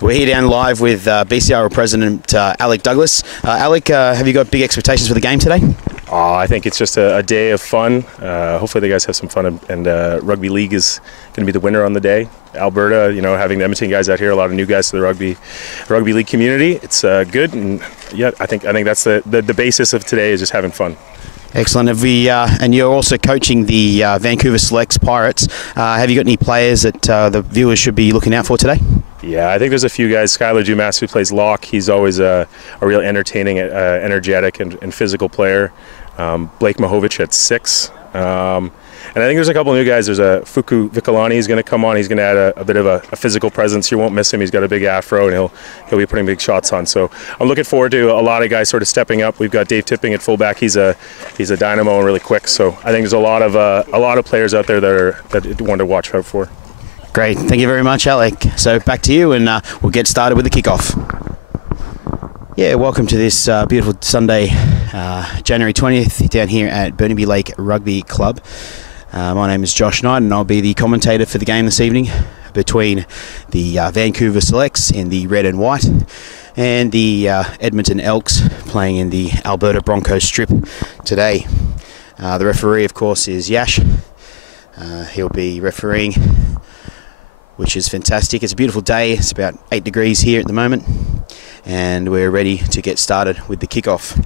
We're here down live with BCRL President Alec Douglas. Alec, have you got big expectations for the game today? I think it's just a day of fun. Hopefully the guys have some fun, and rugby league is going to be the winner on the day. Alberta, you know, having the Edmonton guys out here, a lot of new guys to the rugby league community. It's good, and yeah, I think that's the basis of today is just having fun. Excellent. And you're also coaching the Vancouver Selects Pirates. Have you got any players that the viewers should be looking out for today? Yeah, I think there's a few guys. Skylar Dumas, who plays lock, he's always a real entertaining, energetic, and physical player. Blake Mahovich at 6. And I think there's a couple of new guys. There's a Fuku Vikalani who's going to come on. He's going to add a bit of a physical presence. You won't miss him. He's got a big afro, and he'll be putting big shots on. So I'm looking forward to a lot of guys sort of stepping up. We've got Dave Tipping at fullback. He's a dynamo and really quick. So I think there's a lot of players out there that want to watch out for. Great. Thank you very much, Alec. So back to you, and we'll get started with the kickoff. Yeah, welcome to this beautiful Sunday, January 20th, down here at Burnaby Lake Rugby Club. My name is Josh Knight, and I'll be the commentator for the game this evening between the Vancouver Selects in the red and white and the Edmonton Elks playing in the Alberta Broncos strip today. The referee, of course, is Yash. He'll be refereeing, which is fantastic. It's a beautiful day. It's about 8 degrees here at the moment, and we're ready to get started with the kickoff.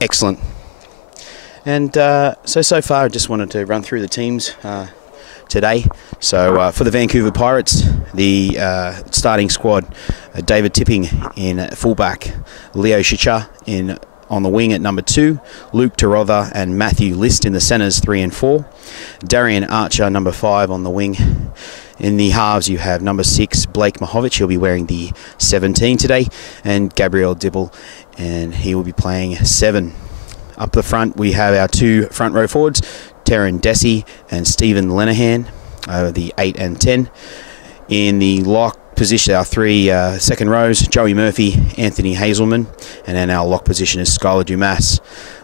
Excellent. And so far I just wanted to run through the teams today. So for the Vancouver Pirates, the starting squad, David Tipping in fullback, Leo Chicha on the wing at number 2, Luke Tarotha and Matthew List in the centres 3 and 4, Darian Archer number 5 on the wing. In the halves you have number 6 Blake Mahovich, he'll be wearing the 17 today, and Gabriel Dibble, and he will be playing 7. Up the front we have our 2 front row forwards, Taryn Dessy and Stephen Lenahan, the 8 and 10. In the lock position, our 3 second rows, Joey Murphy, Anthony Hazelman, and then our lock position is Skylar Dumas.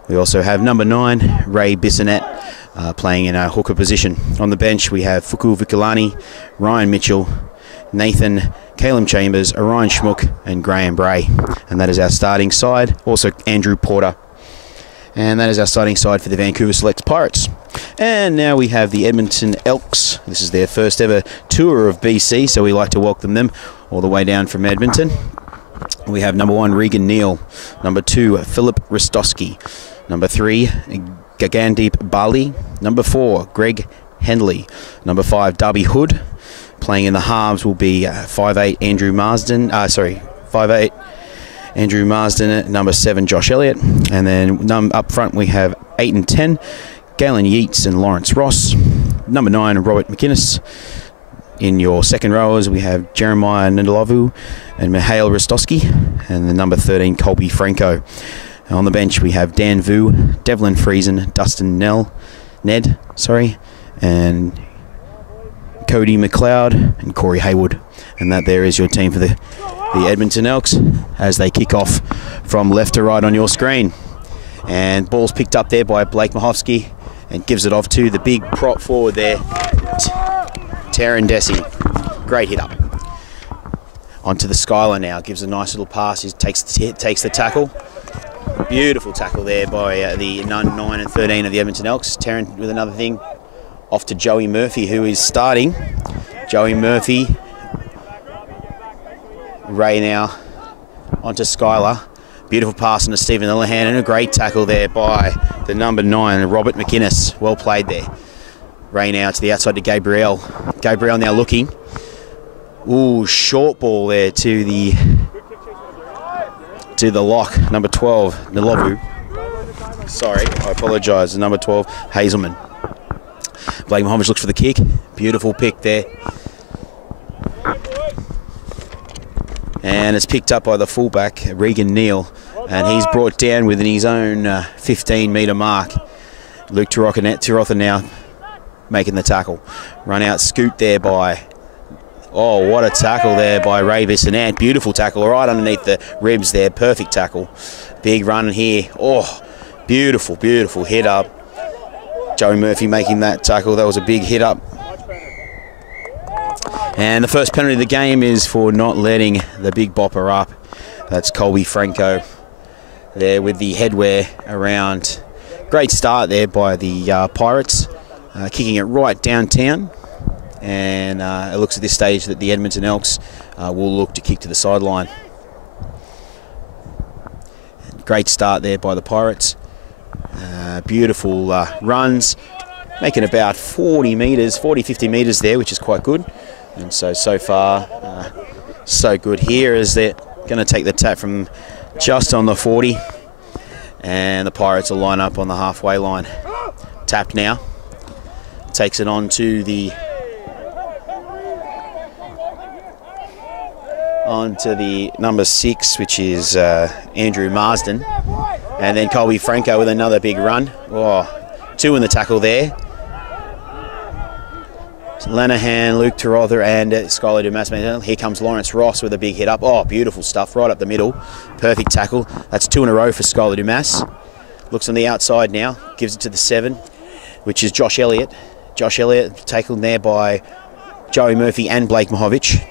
We also have number 9, Ray Bissonette, playing in our hooker position. On the bench we have Fuku Vikalani, Ryan Mitchell, Nathan Calum Chambers, Orion Schmook, and Graham Bray. And that is our starting side. Also Andrew Porter. And that is our starting side for the Vancouver Selects Pirates. And now we have the Edmonton Elks. This is their first ever tour of BC, so we like to welcome them all the way down from Edmonton. We have number 1, Regan Neal. Number 2, Philip Ristowski. Number 3, Gagandeep Bali. Number 4, Greg Henley. Number 5, Darby Hood. Playing in the halves will be 5'8", Andrew Marsden. 5'8", Andrew Marsden, number 7, Josh Elliott. And then up front we have 8 and 10, Galen Yeats and Lawrence Ross. Number 9, Robert McInnes. In your second rowers we have Jeremiah Ndlovu and Mihail Ristowski. And the number 13, Colby Franco. On the bench we have Dan Vu, Devlin Friesen, Dustin Ned, and Cody McLeod and Corey Haywood. And that there is your team for the Edmonton Elks as they kick off from left to right on your screen. And ball's picked up there by Blake Mahovsky and gives it off to the big prop forward there, Taryn Dessy. Great hit up. Onto the Skylar now, gives a nice little pass. He takes the tackle. Beautiful tackle there by the 9 and 13 of the Edmonton Elks. Taryn with another thing. Off to Joey Murphy, who is starting. Joey Murphy. Ray now onto Skylar. Beautiful pass into Stephen Lenahan, and a great tackle there by the number 9, Robert McInnes. Well played there. Ray now to the outside to Gabriel. Gabriel now looking. Ooh, short ball there to the lock, number 12, Ndlovu. Sorry, I apologise. The number 12, Hazelman. Blake Mahovich looks for the kick. Beautiful pick there. And it's picked up by the fullback, Regan Neal, and he's brought down within his own 15-metre mark. Luke Tarotha now making the tackle. Run out, scoot there by... Oh, what a tackle there by Ray Bissonette. Beautiful tackle right underneath the ribs there. Perfect tackle. Big run here. Oh, beautiful, beautiful hit up. Joey Murphy making that tackle. That was a big hit up. And the first penalty of the game is for not letting the big bopper up. That's Colby Franco there with the headwear around. Great start there by the Pirates, kicking it right downtown. And it looks at this stage that the Edmonton Elks will look to kick to the sideline. Great start there by the Pirates. Beautiful runs, making about 40 metres, 50 metres there, which is quite good. And so far, so good here as they're going to take the tap from just on the 40. And the Pirates will line up on the halfway line. Tapped now. Takes it on to the number 6, which is Andrew Marsden. And then Colby Franco with another big run. Oh, 2 in the tackle there. Lenihan, Luke Tarother, and Skylar Dumas. Here comes Lawrence Ross with a big hit up. Oh, beautiful stuff, right up the middle. Perfect tackle. That's 2 in a row for Skylar Dumas. Looks on the outside now. Gives it to the 7, which is Josh Elliott. Josh Elliott tackled there by Joey Murphy and Blake Mahovich.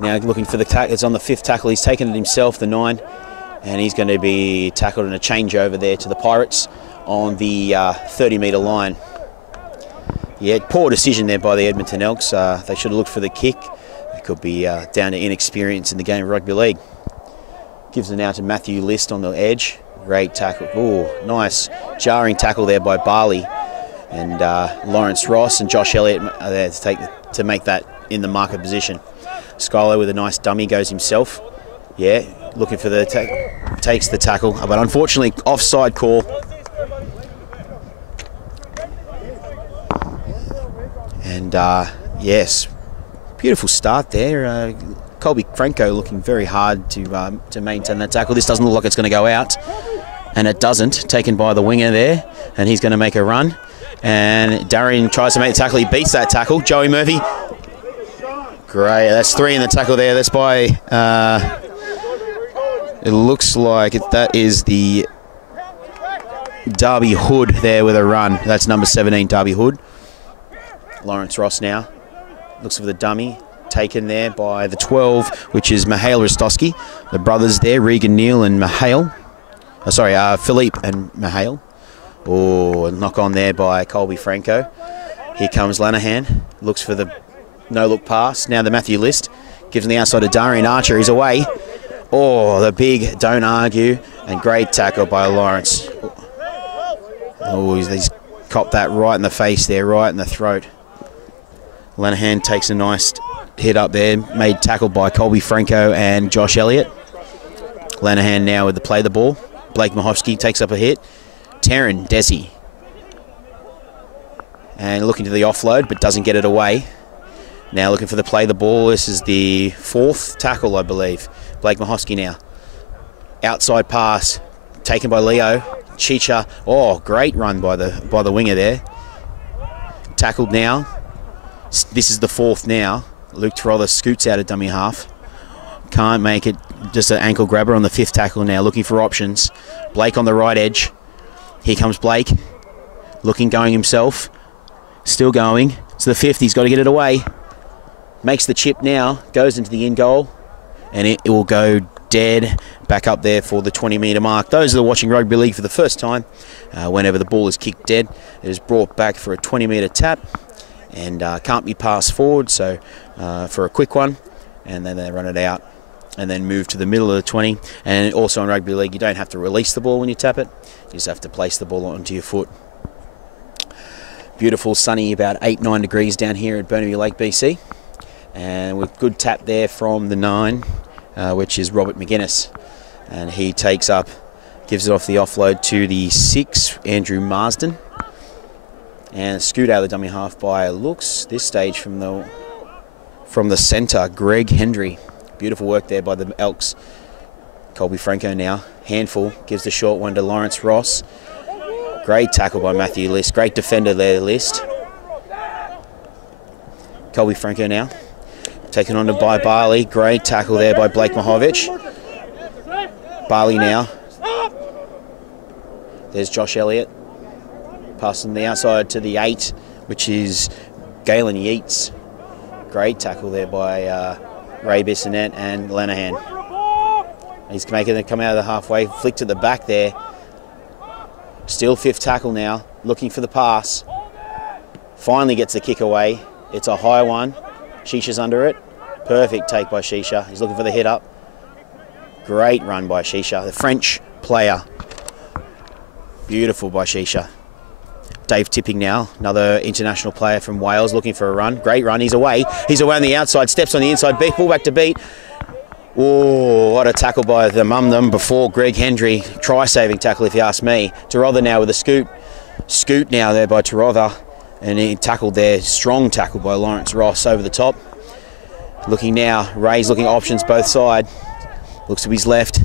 Now looking for the tackle. It's on the 5th tackle. He's taken it himself, the 9. And he's going to be tackled in a changeover there to the Pirates on the 30-metre line. Yeah, poor decision there by the Edmonton Elks. They should have looked for the kick. It could be down to inexperience in the game of rugby league. Gives it now to Matthew List on the edge. Great tackle. Oh, nice jarring tackle there by Barley. And Lawrence Ross and Josh Elliott are there to make that in the marker position. Skylar with a nice dummy goes himself. Yeah, looking for the takes the tackle, but unfortunately offside call. And yes, beautiful start there. Colby Franco looking very hard to maintain that tackle. This doesn't look like it's going to go out, and it doesn't. Taken by the winger there, and he's going to make a run. And Darian tries to make the tackle. He beats that tackle. Joey Murphy. Great. That's 3 in the tackle there. That's by. It looks like that is the Darby Hood there with a run. That's number 17, Darby Hood. Lawrence Ross now looks for the dummy, taken there by the 12, which is Mihail Rostowski. The brothers there, Regan Neal and Mihail. Philippe and Mihail. Oh, knock on there by Colby Franco. Here comes Lenihan, looks for the no-look pass. Now the Matthew List gives on the outside to Darian Archer. He's away. Oh, the big don't argue, and great tackle by Lawrence. Oh, he's copped that right in the face there, right in the throat. Lenihan takes a nice hit up there, made tackle by Colby Franco and Josh Elliott. Lenihan now with the play the ball. Blake Mahovsky takes up a hit. Taryn Desi. And looking to the offload, but doesn't get it away. Now looking for the play the ball. This is the 4th tackle, I believe. Blake Mahovsky now. Outside pass, taken by Leo. Chicha. Oh, great run by the winger there. Tackled now. This is the 4th now. Luke Tarother scoots out of dummy half. Can't make it. Just an ankle grabber on the 5th tackle now. Looking for options. Blake on the right edge. Here comes Blake. Looking, going himself. Still going. It's the 5th. He's got to get it away. Makes the chip now. Goes into the in goal. And it will go dead back up there for the 20-metre mark. Those that are watching rugby league for the first time, whenever the ball is kicked dead, it is brought back for a 20-metre tap and can't be passed forward, so for a quick one, and then they run it out and then move to the middle of the 20. And also in rugby league, you don't have to release the ball when you tap it. You just have to place the ball onto your foot. Beautiful, sunny, about 8-9 degrees down here at Burnaby Lake, BC. And with good tap there from the 9, which is Robert McGuinness. And he takes up, gives it off the offload to the 6, Andrew Marsden. And scoot out of the dummy half by looks, this stage from the centre, Greg Hendry. Beautiful work there by the Elks. Colby Franco now, handful, gives the short one to Lawrence Ross. Great tackle by Matthew List, great defender there, List. Colby Franco now, taken on to by Barley. Great tackle there by Blake Mahovich. Barley now. There's Josh Elliott. Passing the outside to the 8, which is Galen Yeats. Great tackle there by Ray Bissonette and Lenihan. He's making it come out of the halfway, flick to the back there. Still 5th tackle now, looking for the pass. Finally gets the kick away. It's a high one. Shisha's under it. Perfect take by Shisha. He's looking for the hit up. Great run by Shisha, the French player. Beautiful by Shisha. Dave Tipping now, another international player from Wales looking for a run. Great run, he's away. He's away on the outside, steps on the inside, ball back to beat. Oh, what a tackle by the Mum before Greg Hendry. Try-saving tackle if you ask me. Tarotha now with a scoot. Scoot now there by Tarotha. And he tackled there, strong tackle by Lawrence Ross over the top. Looking now, Ray's looking options both side. Looks to his left,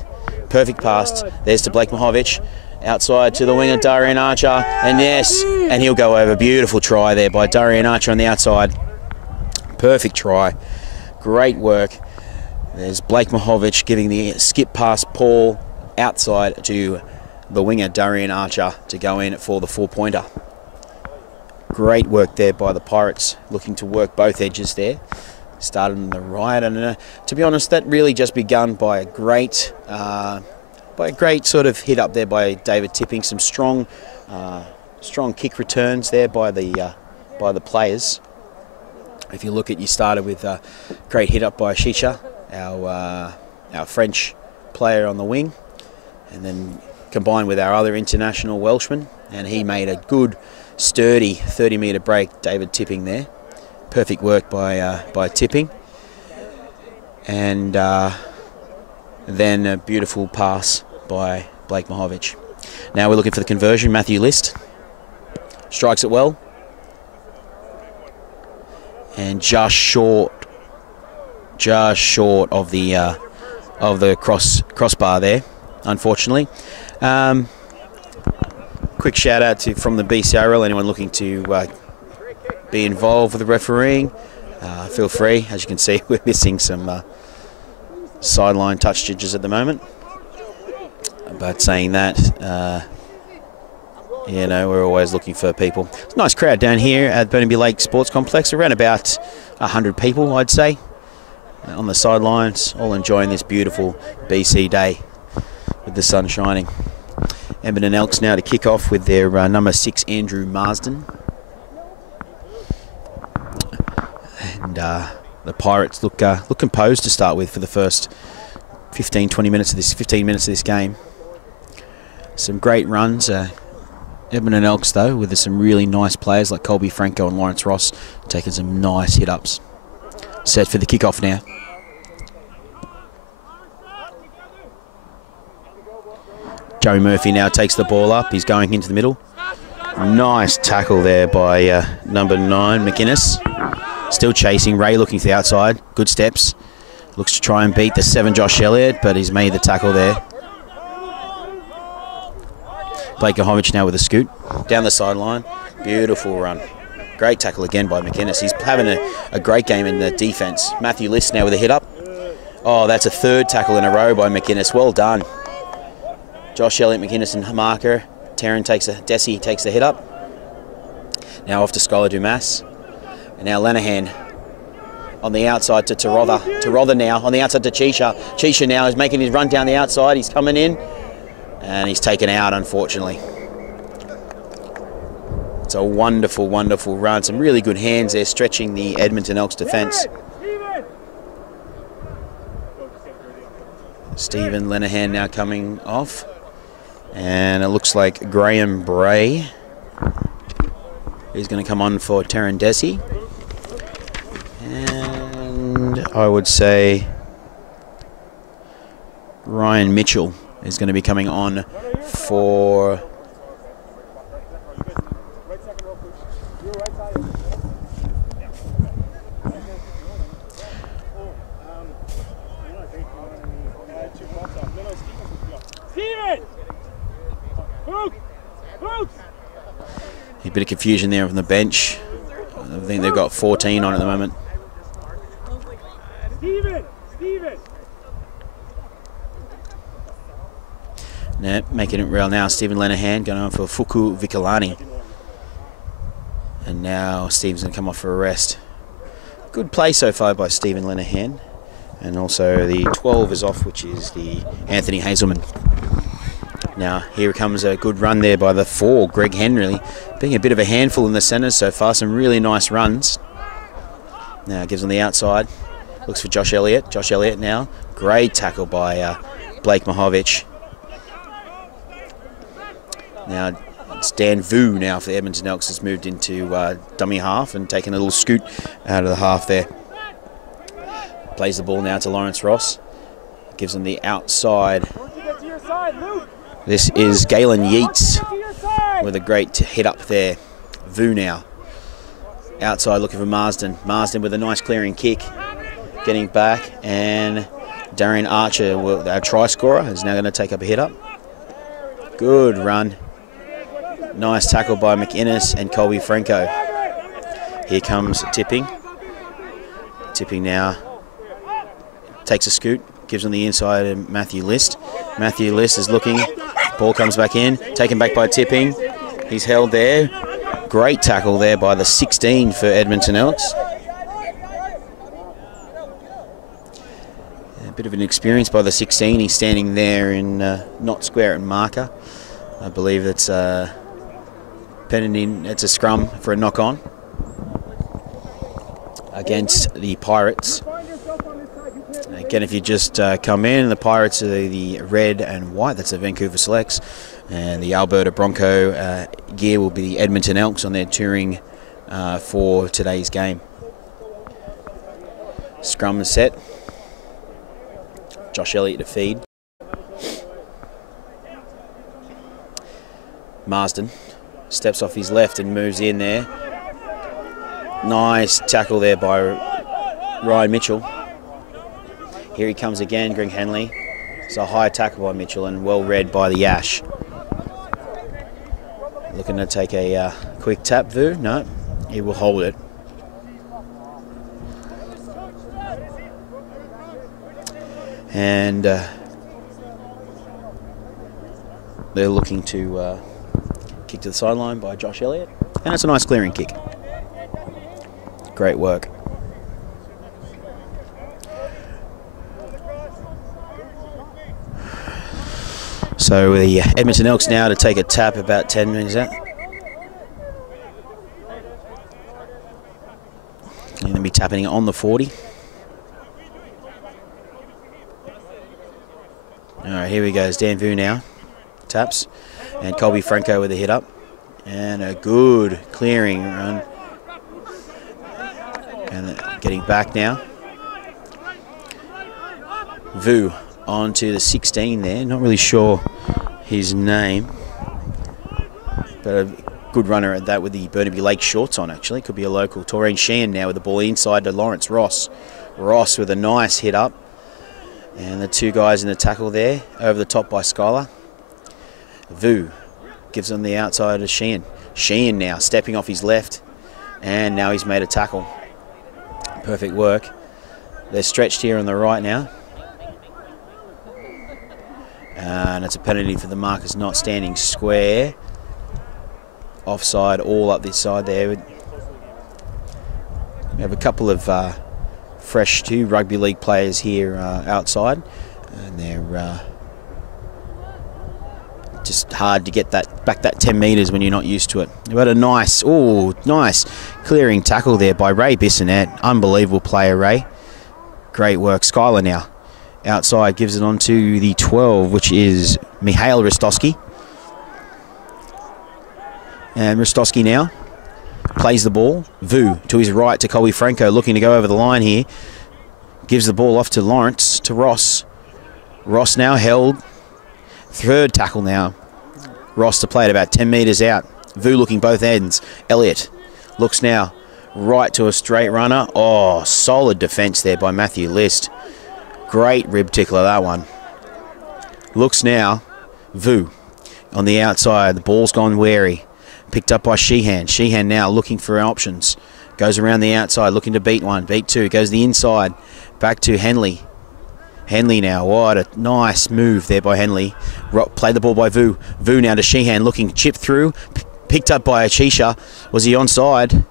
perfect pass. There's to Blake Mahovich. Outside to the winger, Darian Archer. And yes, and he'll go over. Beautiful try there by Darian Archer on the outside. Perfect try. Great work. There's Blake Mahovich giving the skip pass Paul outside to the winger, Darian Archer, to go in for the 4-pointer. Great work there by the Pirates, looking to work both edges there. Started on the right, and to be honest, that really just begun by a great sort of hit up there by David Tipping. Some strong kick returns there by the players. If you look at, you started with a great hit up by Shisha, our French player on the wing, and then combined with our other international Welshman, and he made a good, sturdy 30-metre break. David Tipping there. Perfect work by Tipping, and then a beautiful pass by Blake Mahovich. Now we're looking for the conversion. Matthew List strikes it well, and just short of the crossbar there, unfortunately. Quick shout out from the BCRL. Anyone looking to be involved with the refereeing, feel free. As you can see, we're missing some sideline touch judges at the moment. But saying that, we're always looking for people. It's a nice crowd down here at Burnaby Lake Sports Complex. Around about 100 people, I'd say, on the sidelines, all enjoying this beautiful BC day with the sun shining. Edmonton Elks now to kick off with their number 6, Andrew Marsden. And the Pirates look composed to start with for the first 15 minutes of this game. Some great runs. Edmonton Elks, though, with some really nice players like Colby Franco and Lawrence Ross taking some nice hit-ups. Set for the kickoff now. Joey Murphy now takes the ball up. He's going into the middle. Nice tackle there by number 9, McInnes. Still chasing. Ray looking to the outside. Good steps. Looks to try and beat the 7, Josh Elliott, but he's made the tackle there. Blake Mahovich now with a scoot. Down the sideline. Beautiful run. Great tackle again by McInnes. He's having a great game in the defence. Matthew List now with a hit up. Oh, that's a 3rd tackle in a row by McInnes. Well done. Josh Elliott, McInnes and marker. Desi takes the hit up. Now off to Scholar Dumas. And now Lenihan on the outside to Tarotha. Tarotha now on the outside to Chisha. Chisha now is making his run down the outside. He's coming in. And he's taken out, unfortunately. It's a wonderful, wonderful run. Some really good hands there, stretching the Edmonton Elks defence. Stephen Lenihan now coming off. And it looks like Graham Bray is going to come on for Terran Desi. And I would say Ryan Mitchell is going to be coming on for a bit of confusion there from the bench. I think they've got 14 on at the moment. Making it real now. Stephen Lenihan going on for Fuku Vikalani. And now Steven's going to come off for a rest. Good play so far by Stephen Lenahan. And also the 12 is off, which is the Anthony Hazelman. Now here comes a good run there by the 4, Greg Henry, being a bit of a handful in the centres so far. Some really nice runs. Now gives on the outside. Looks for Josh Elliott. Josh Elliott now. Great tackle by Blake Mahovich. Now it's Dan Vu now for the Edmonton Elks, has moved into dummy half and taken a little scoot out of the half there. Plays the ball now to Lawrence Ross. Gives him the outside. This is Galen Yeats with a great hit up there. Vu now. Outside looking for Marsden. Marsden with a nice clearing kick. Getting back, and Darian Archer, our try scorer, is now going to take up a hit up. Good run. Nice tackle by McInnes and Colby Franco. Here comes Tipping. Tipping now. Takes a scoot. Gives on the inside and Matthew List. Matthew List is looking. Ball comes back in. Taken back by Tipping. He's held there. Great tackle there by the 16 for Edmonton Elks. A bit of an experience by the 16. He's standing there in not square and marker. I believe it's penned in. It's a scrum for a knock on against the Pirates. Again, if you just come in, the Pirates are the red and white. That's the Vancouver Selects. And the Alberta Bronco gear will be the Edmonton Elks on their touring for today's game. Scrum is set. Josh Elliott to feed. Marsden steps off his left and moves in there. Nice tackle there by Ryan Mitchell. Here he comes again, Greg Henley. It's a high tackle by Mitchell and well read by the Ash. Looking to take a quick tap, Vu. No, he will hold it. And they're looking to kick to the sideline by Josh Elliott. And it's a nice clearing kick. Great work. So the Edmonton Elks now to take a tap about 10 minutes out. They're going to be tapping it on the 40. Alright, here we go. Dan Vu now. Taps. And Colby Franco with a hit up. And a good clearing run. And getting back now. Vu on to the 16 there. Not really sure his name. But a good runner at that with the Burnaby Lake shorts on, actually. Could be a local. Taurine Sheehan now with the ball inside to Lawrence Ross. Ross with a nice hit up. And the two guys in the tackle there, over the top by Skylar. Vu gives them the outside to Sheehan. Sheehan now stepping off his left, and now he's made a tackle. Perfect work. They're stretched here on the right now. And it's a penalty for the markers not standing square. Offside all up this side there. We have a couple of fresh two rugby league players here outside, and they're just hard to get that back that 10 metres when you're not used to it. We've had a nice clearing tackle there by Ray Bissonette. Unbelievable player, Ray. Great work. Skylar now outside gives it on to the 12, which is Mihail Rostowski. And Rostowski now plays the ball. Vu to his right to Colby Franco, looking to go over the line here. Gives the ball off to Lawrence, to Ross. Ross now held. Third tackle now. Ross to play it about 10 metres out. Vu looking both ends. Elliott looks now right to a straight runner. Oh, solid defence there by Matthew List. Great rib tickler, that one. Looks now. Vu on the outside. The ball's gone wary. Picked up by Sheehan. Sheehan now looking for options. Goes around the outside, looking to beat one. Beat two. Goes the inside. Back to Henley. Henley now. What a nice move there by Henley. Play the ball by Vu. Vu now to Sheehan, looking chip through. picked up by Achisha. Was he onside?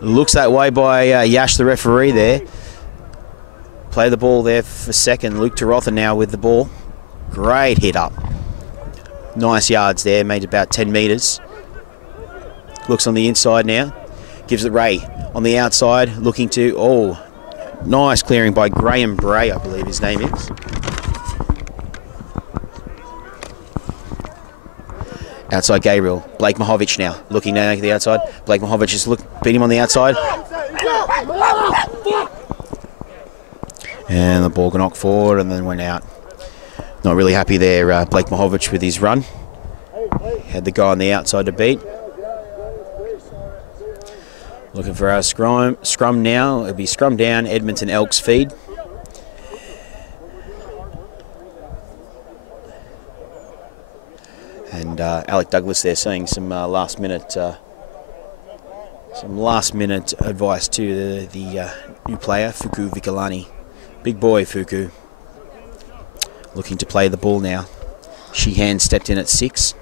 Looks that way by Yash, the referee there. Play the ball there for second. Luke Tarotha now with the ball. Great hit up. Nice yards there, made about 10 metres. Looks on the inside now. Gives it Ray on the outside, looking to, oh, nice clearing by Graham Bray, I believe his name is. Outside Gabriel. Blake Mahovich now, looking down at the outside. Blake Mahovich just beat him on the outside. And the ball knocked forward and then went out. Not really happy there, Blake Mahovich, with his run. Had the guy on the outside to beat. Looking for our scrum now. It'll be scrum down, Edmonton Elks feed. And Alec Douglas there saying some last minute advice to the new player, Fuku Vikalani. Big boy, Fuku. Looking to play the ball now. Sheehan stepped in at 6.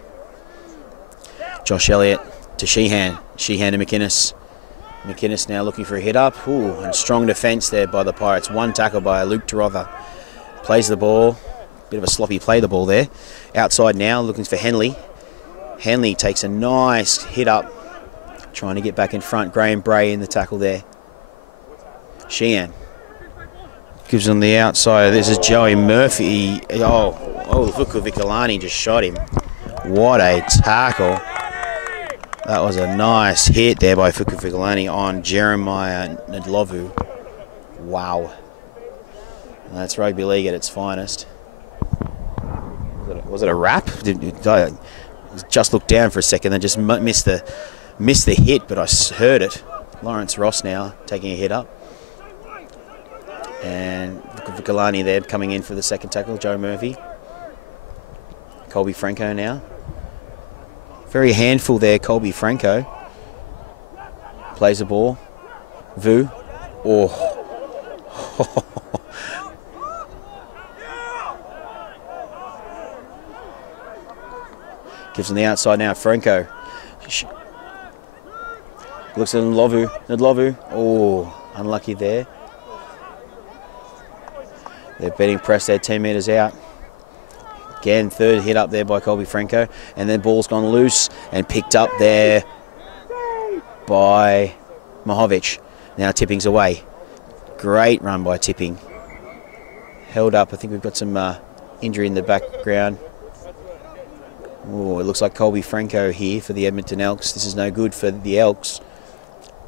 Josh Elliott to Sheehan. Sheehan to McInnes. McInnes now looking for a hit up. Ooh, and strong defence there by the Pirates. One tackle by Luke Tarotha. Plays the ball. Bit of a sloppy play the ball there. Outside now, looking for Henley. Henley takes a nice hit up. Trying to get back in front. Graham Bray in the tackle there. Sheehan. Gives on the outside. This is Joey Murphy. Oh, Fuku Vikalani just shot him. What a tackle. That was a nice hit there by Fuku Vikalani on Jeremiah Ndlovu. Wow. That's rugby league at its finest. Was it a wrap? I just looked down for a second and just missed the hit, but I heard it. Lawrence Ross now taking a hit up. And Vikalani there coming in for the second tackle, Joe Murphy. Colby Franco now. Very handful there, Colby Franco. Plays the ball. Vu. Oh. Gives on the outside now, Franco. Looks at Ndlovu. Oh, unlucky there. They're beating press there, 10 metres out. Again, third hit up there by Colby Franco. And then ball's gone loose and picked up there by Mahovich. Now Tipping's away. Great run by Tipping. Held up. I think we've got some injury in the background. Oh, it looks like Colby Franco here for the Edmonton Elks. This is no good for the Elks.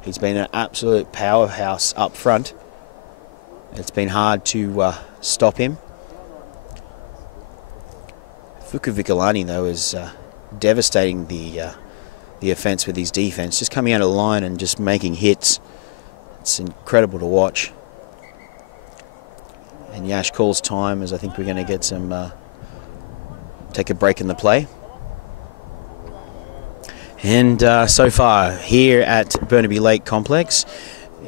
He's been an absolute powerhouse up front. It's been hard to stop him. Fuku Vikalani, though, is devastating the offence with his defence. Just coming out of the line and just making hits. It's incredible to watch. And Yash calls time, as I think we're going to get some... take a break in the play. And so far, here at Burnaby Lake Complex,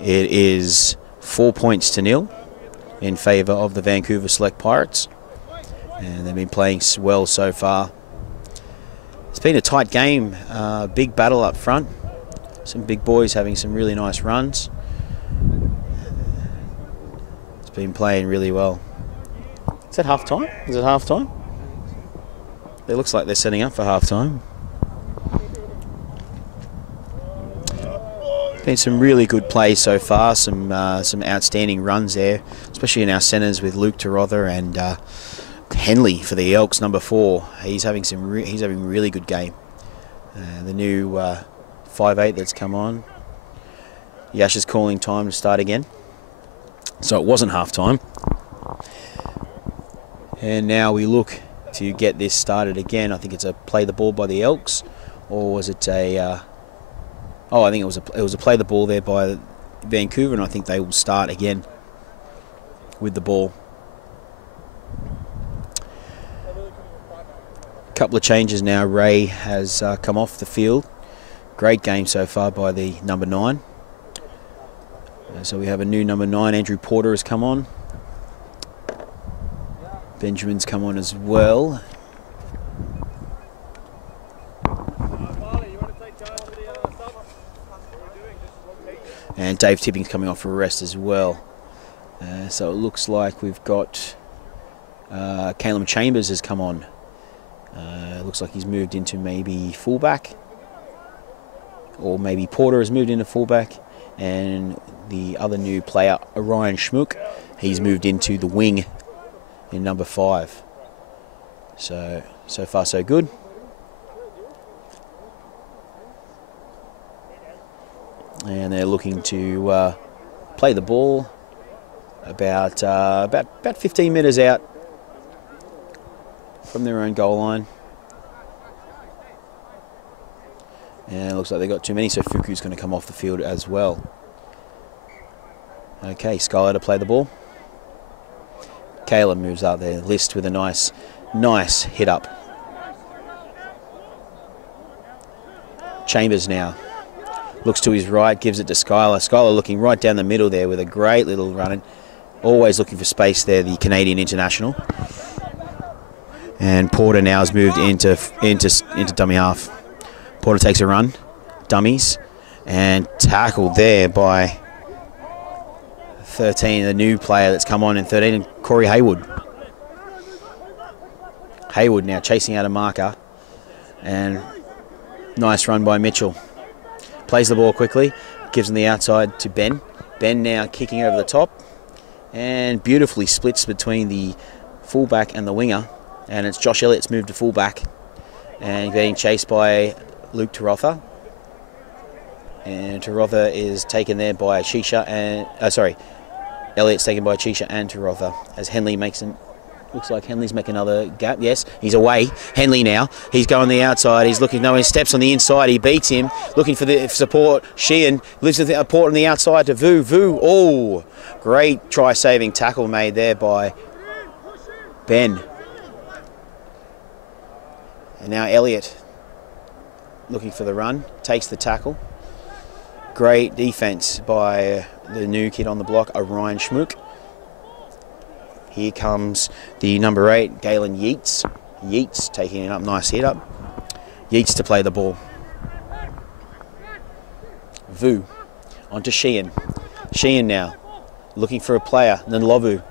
it is 4-0 in favour of the Vancouver Select Pirates. And they've been playing well so far. It's been a tight game, big battle up front. Some big boys having some really nice runs. It's been playing really well. Is that half time? Is it half time? It looks like they're setting up for half time. Been some really good plays so far, some outstanding runs there, especially in our centres with Luke Tarotha and Henley for the Elks, number 4. He's having really good game. The new 5'8" that's come on. Yash is calling time to start again. So it wasn't half time. And now we look to get this started again. I think it's a play the ball by the Elks, or was it a? I think it was a play the ball there by Vancouver, and I think they will start again with the ball. Couple of changes now. Ray has come off the field. Great game so far by the number 9. So we have a new number 9. Andrew Porter has come on. Benjamin's come on as well. And Dave Tipping's coming off for a rest as well. So it looks like we've got Caleb Chambers has come on. Looks like he's moved into maybe fullback. Or maybe Porter has moved into fullback. And the other new player, Orion Schmook, he's moved into the wing in number 5. So far so good. And they're looking to play the ball about 15 metres out from their own goal line. And it looks like they got too many, so Fuku's going to come off the field as well. Okay, Skylar to play the ball. Caleb moves up there, List with a nice hit up. Chambers now looks to his right, gives it to Skylar. Skylar looking right down the middle there with a great little run. Always looking for space there, the Canadian international. And Porter now has moved into dummy half. Porter takes a run, dummies, and tackled there by 13, the new player that's come on in 13, and Corey Haywood. Haywood now chasing out a marker, and nice run by Mitchell. Plays the ball quickly, gives him the outside to Ben. Ben now kicking over the top, and beautifully splits between the fullback and the winger, and it's Josh Elliott's moved to fullback, and being chased by Luke Tarotha. And Tarotha is taken there by Shisha and Elliott's taken by Chisha and Tarotha as Henley makes an. Looks like Henley's making another gap. Yes, he's away. Henley now. He's going the outside. He's looking. No, he steps on the inside. He beats him. Looking for the support. Sheehan lives with the Port on the outside to Vu. Vu. Oh, great try-saving tackle made there by Ben. And now Elliott looking for the run. Takes the tackle. Great defense by the new kid on the block, Orion Schmook. Here comes the number 8, Galen Yeats. Yeats taking it up, nice hit up. Yeats to play the ball. Vu onto Sheehan. Sheehan now looking for a player, Nlovu.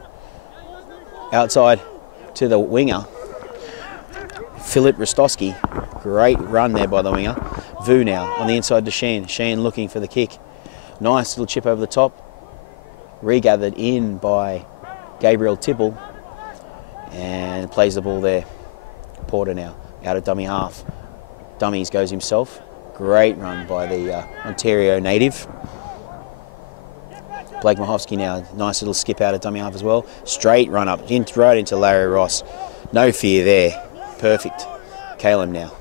Outside to the winger, Philip Rostowski. Great run there by the winger. Vu now on the inside to Sheehan. Sheehan looking for the kick. Nice little chip over the top. Regathered in by Gabriel Tibble. And plays the ball there. Porter now out of dummy half. Dummies goes himself. Great run by the Ontario native. Blake Mahovsky now. Nice little skip out of dummy half as well. Straight run up right into Larry Ross. No fear there. Perfect. Caleb now.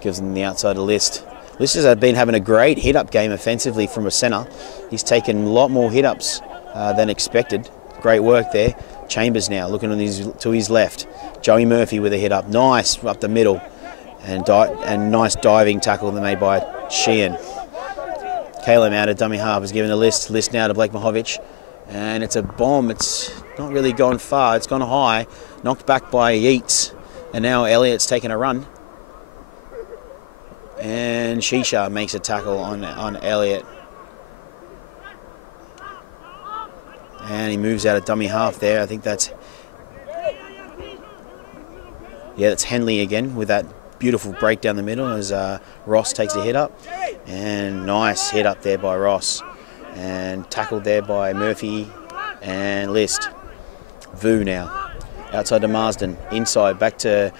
Gives them the outside of List. List has been having a great hit-up game offensively from a centre. He's taken a lot more hit-ups than expected. Great work there. Chambers now looking to his left. Joey Murphy with a hit-up. Nice up the middle. And nice diving tackle made by Sheehan. Caleb out of dummy half is given a List. List now to Blake Mahovich. And it's a bomb. It's not really gone far. It's gone high. Knocked back by Yeats. And now Elliott's taken a run. And Shisha makes a tackle on Elliott. And he moves out of dummy half there. I think that's Henley again with that beautiful break down the middle as Ross takes a hit up. And nice hit up there by Ross. And tackled there by Murphy and List. Vu now. Outside to Marsden. Inside back to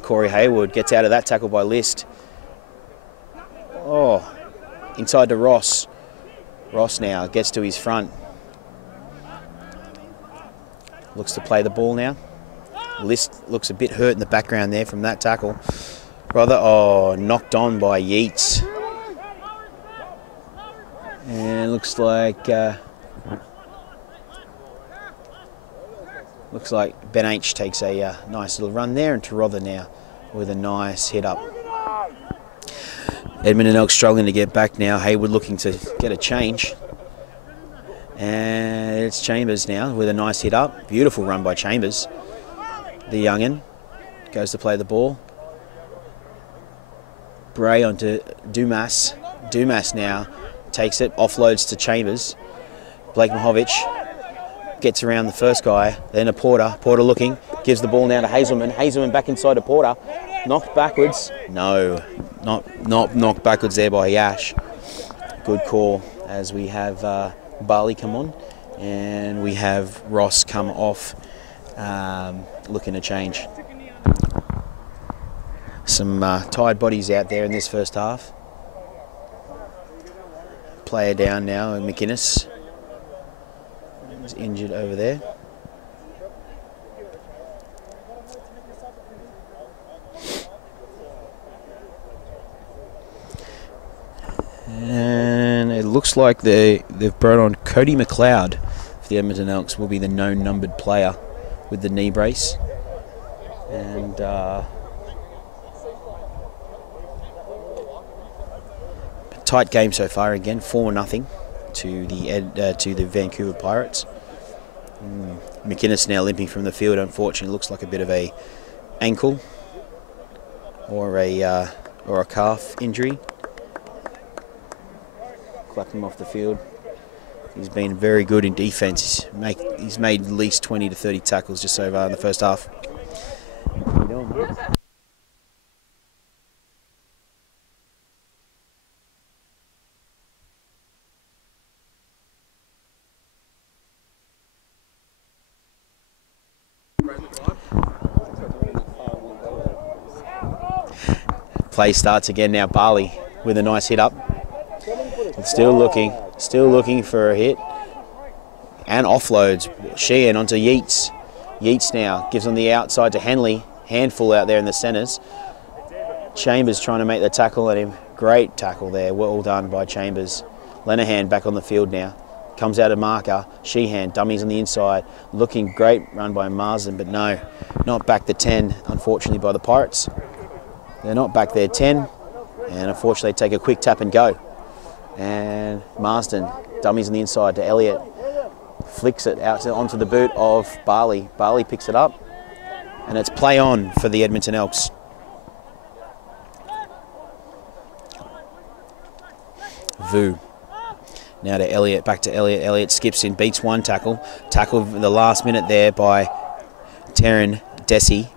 Corey Haywood. Gets out of that tackle by List. Oh, inside to Ross. Ross now gets to his front. Looks to play the ball now. List looks a bit hurt in the background there from that tackle. Knocked on by Yeats. And looks like Ben H takes a nice little run there, and Tarotha now with a nice hit up. Edmonton Elks struggling to get back now. Haywood looking to get a change. And it's Chambers now with a nice hit up. Beautiful run by Chambers. The young'un goes to play the ball. Bray onto Dumas. Dumas now takes it, offloads to Chambers. Blake Mahovich gets around the first guy, then to Porter. Porter looking, gives the ball now to Hazelman. Hazelman back inside to Porter. Knocked backwards. No, not knocked backwards there by Yash. Good call as we have Barley come on and we have Ross come off looking to change. Some tired bodies out there in this first half. Player down now, McInnes. He's injured over there. And it looks like they've brought on Cody McLeod for the Edmonton Elks. Will be the known numbered player with the knee brace. And tight game so far again, 4-0 to the Vancouver Pirates. McInnes now limping from the field. Unfortunately, looks like a bit of a ankle or a calf injury. Clapped him off the field. He's been very good in defence. He's made at least 20 to 30 tackles just so far in the first half. Play starts again now. Barley with a nice hit up. Still looking for a hit. And offloads. Sheehan onto Yeats. Yeats now gives on the outside to Henley. Handful out there in the centres. Chambers trying to make the tackle at him. Great tackle there. Well done by Chambers. Lenahan back on the field now. Comes out of marker. Sheehan, dummies on the inside. Looking great run by Marsden, but no, not back the 10, unfortunately, by the Pirates. They're not back there 10, and unfortunately take a quick tap and go. And Marsden, dummies on the inside to Elliott. Flicks it out onto the boot of Barley. Barley picks it up, and it's play on for the Edmonton Elks. Vu. Now to Elliott, back to Elliott. Elliott skips in, beats one tackle. Tackle the last minute there by Taryn Desi.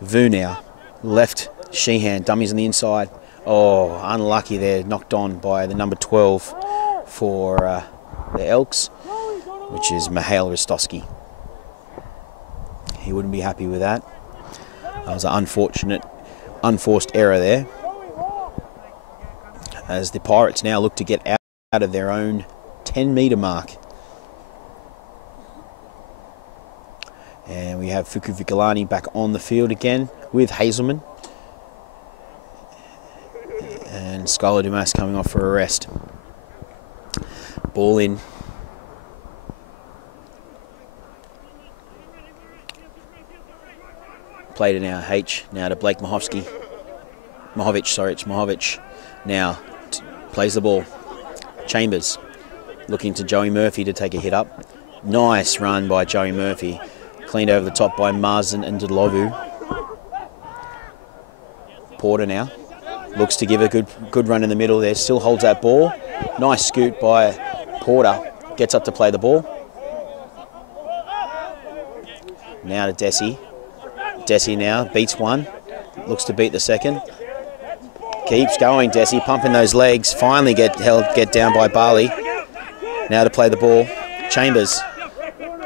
Vu now. Left Sheehan, dummies on the inside. Oh, unlucky there, knocked on by the number 12 for the Elks, which is Mihail Rostowski. He wouldn't be happy with that. That was an unfortunate, unforced error there. As the Pirates now look to get out of their own 10-metre mark. And we have Fuku Vikalani back on the field again with Hazelman. And Skylar Dumas coming off for a rest. Ball in. Play to now H. Now to Blake Mahovich. It's Mahovich. Now plays the ball. Chambers looking to Joey Murphy to take a hit up. Nice run by Joey Murphy. Cleaned over the top by Marsden and Delovu. Porter now looks to give a good run in the middle there. Still holds that ball. Nice scoot by Porter. Gets up to play the ball. Now to Desi. Desi now beats one. Looks to beat the second. Keeps going, Desi, pumping those legs. Finally get down by Barley. Now to play the ball. Chambers.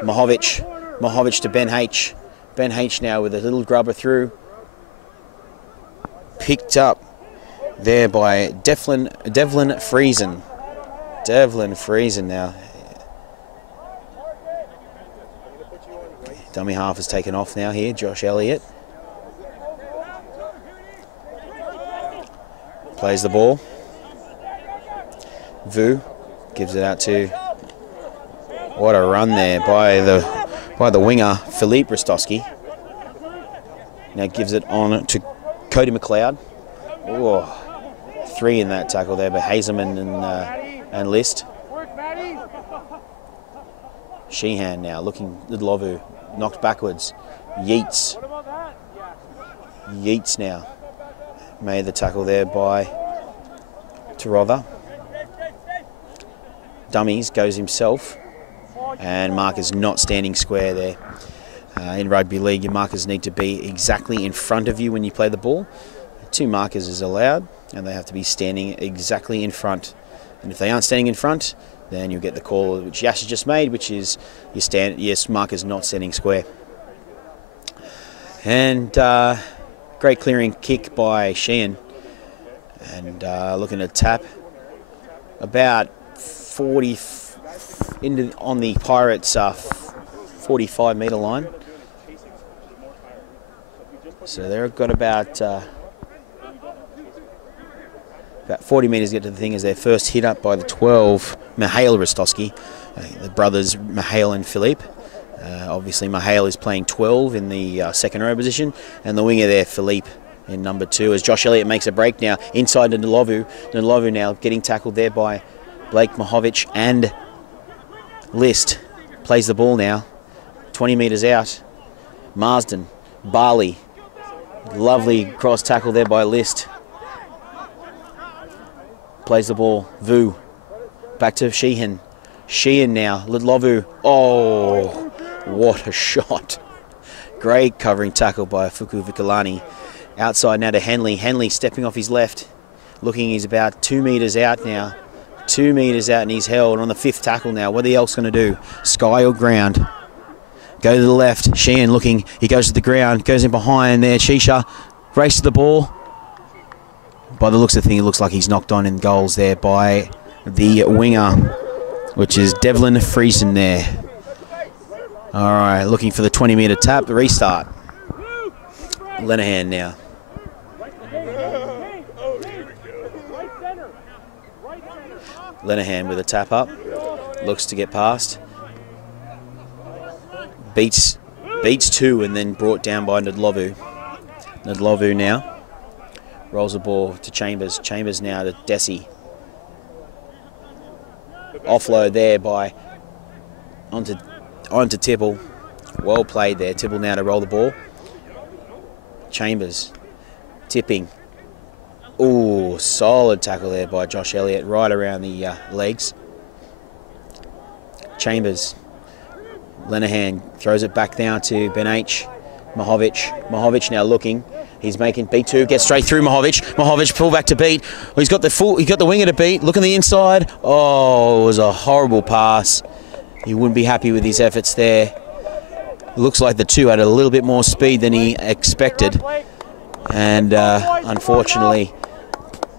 Mahovich. Mahovich to Ben H. Ben H now with a little grubber through. Picked up there by Devlin Friesen. Devlin Friesen now. Dummy half has taken off now here, Josh Elliott. Plays the ball. Vu gives it out to... What a run there by the winger, Philippe Rostowski. Now gives it on to Cody McLeod. Oh, 3 in that tackle there by Hazelman and List. Sheehan now looking Lidlovu, knocked backwards. Yeats now made the tackle there by Tarotha. dummies, goes himself, and markers not standing square there. In rugby league, your markers need to be exactly in front of you when you play the ball. 2 markers is allowed, and they have to be standing exactly in front. And if they aren't standing in front, then you'll get the call which Yash has just made, which is your markers not standing square. And great clearing kick by Sheehan, and looking to tap about 40 on the Pirates' 45-metre line. So they've got about 40 metres to get to the thing as their first hit up by the 12, Mihail Rostowski, the brothers Mihail and Philippe. Obviously Mihail is playing 12 in the second row position, and the winger there, Philippe, in number 2, as Josh Elliott makes a break now inside to Ndlovu. Ndlovu now getting tackled there by Blake Mahovich and List. Plays the ball now, 20 metres out. Marsden, Barley, lovely cross tackle there by List. Plays the ball, Vu, back to Sheehan. Sheehan now, Ndlovu. Oh, what a shot. Great covering tackle by Fuku Vikalani. Outside now to Henley. Henley stepping off his left. Looking, he's about 2 metres out now. 2 metres out and he's held on the 5th tackle now. What are the Elks going to do? Sky or ground? Go to the left. Sheehan looking. He goes to the ground. Goes in behind there. Shisha races the ball. By the looks of the thing, it looks like he's knocked on in goals there by the winger, which is Devlin Friesen there. All right, looking for the 20-metre tap. The restart. Lenahan now. Lenahan with a tap up. Looks to get past. Beats 2 and then brought down by Ndlovu. Ndlovu now. Rolls the ball to Chambers. Chambers now to Desi. Offload there by onto Tibble. Well played there. Tibble now to roll the ball. Chambers tipping. Ooh, solid tackle there by Josh Elliott, right around the legs. Chambers. Lenahan throws it back down to Ben H. Mahovich. Mahovich now looking. He's making B2, gets straight through Mahovich. Mahovich pull back to beat. He's got the winger to beat. Look on the inside. Oh, it was a horrible pass. He wouldn't be happy with his efforts there. It looks like the 2 had a little bit more speed than he expected. And unfortunately,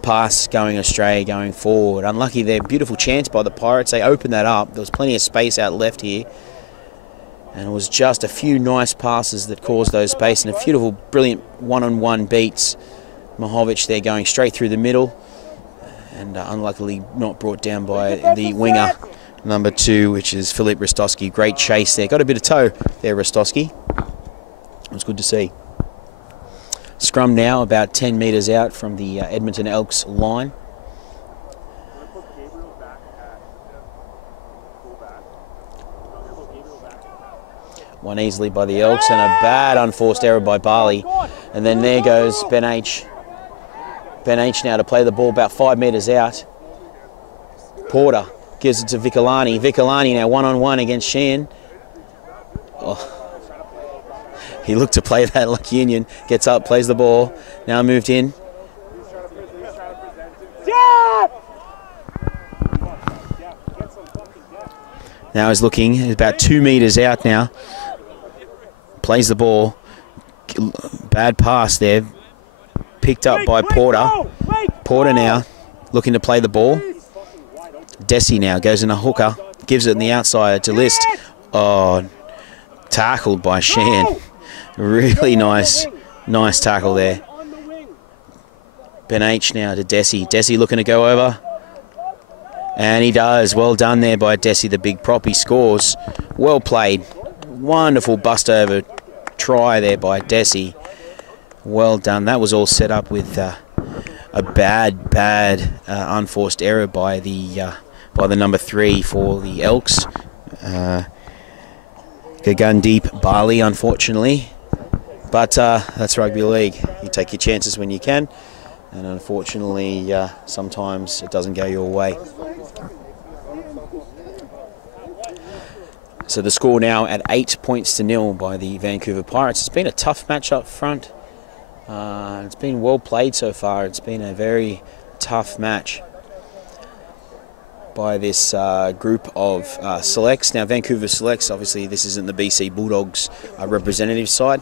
pass going astray going forward. Unlucky there. Beautiful chance by the Pirates. They opened that up. There was plenty of space out left here. And it was just a few nice passes that caused those space and a beautiful, brilliant one-on-one beats. Mahovich there going straight through the middle and unluckily not brought down by the winger, number 2, which is Philippe Rostowski. Great chase there. Got a bit of toe there, Rostowski. It was good to see. Scrum now about 10 metres out from the Edmonton Elks line. Won easily by the Elks and a bad unforced error by Barley. And then there goes Ben H. Ben H now to play the ball about 5 metres out. Porter gives it to Vikalani. Vikalani now one-on-one against Sheehan. Oh. He looked to play that like Union. Gets up, plays the ball. Now moved in. Now he's looking. He's about 2 metres out now. Plays the ball. Bad pass there. Picked up by Porter. Porter now looking to play the ball. Desi now goes in a hooker. Gives it in the outside to List. Oh, tackled by Shan. Really nice tackle there. Ben H now to Desi. Desi looking to go over. And he does. Well done there by Desi, the big prop. He scores. Well played. Wonderful bust over try there by Desi. Well done. That was all set up with a bad unforced error by the number 3 for the Elks. Gagundeep Barley, unfortunately. But that's rugby league. You take your chances when you can. And unfortunately, sometimes it doesn't go your way. So the score now at 8-0 by the Vancouver Pirates. It's been a tough match up front. It's been well played so far. It's been a very tough match by this group of selects. Now Vancouver Selects, obviously this isn't the BC Bulldogs representative side.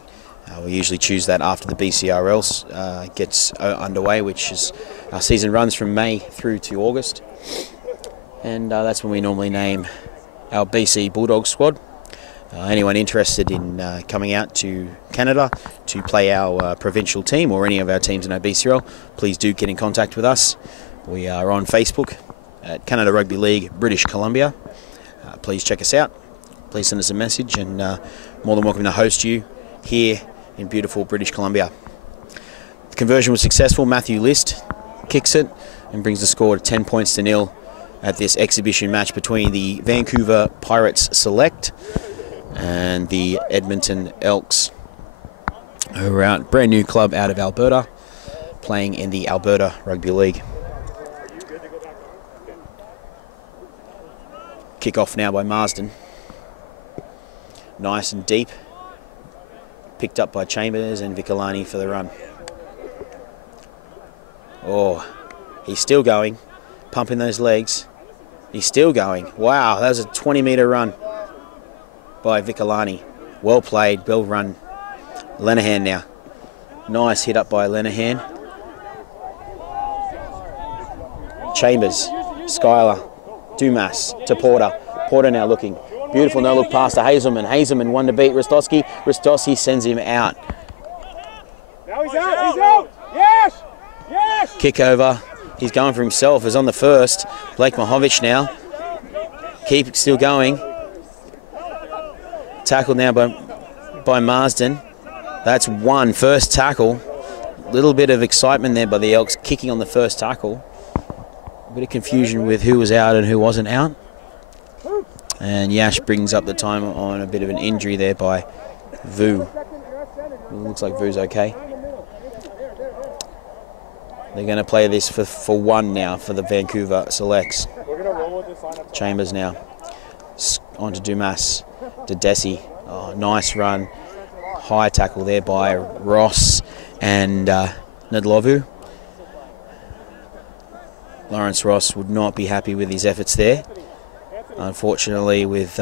We usually choose that after the BCRL gets underway, which is our season runs from May through to August. And that's when we normally name our BC Bulldogs squad. Anyone interested in coming out to Canada to play our provincial team or any of our teams in our BCRL, please do get in contact with us. We are on Facebook at Canada Rugby League, British Columbia. Please check us out. Please send us a message, and more than welcome to host you here in beautiful British Columbia. The conversion was successful. Matthew List kicks it and brings the score to 10-0 at this exhibition match between the Vancouver Pirates Select and the Edmonton Elks, who are out, brand new club out of Alberta, playing in the Alberta Rugby League. Kick off now by Marsden. Nice and deep. Picked up by Chambers and Vicolani for the run. Oh, he's still going. Pumping those legs. He's still going. Wow, that was a 20-metre run by Vicolani. Well played, well run. Lenahan now. Nice hit up by Lenahan. Chambers, Schuyler, Dumas to Porter. Porter now looking. Beautiful no-look pass to Hazelman. Hazelman one to beat Rostowski. Rostowski sends him out. Now he's out, he's out! Yes! Yes! Kick over. He's going for himself. Is on the first. Blake Mahovich now. Keep still going. Tackled now by Marsden. That's one. First tackle. Little bit of excitement there by the Elks kicking on the first tackle. A bit of confusion with who was out and who wasn't out. And Yash brings up the time on a bit of an injury there by Vu. Looks like Vu's okay. They're going to play this for one now for the Vancouver Selects. Chambers now. On to Dumas. To Desi. Oh, nice run. High tackle there by Ross and Nedlovu. Lawrence Ross would not be happy with his efforts there. Unfortunately, with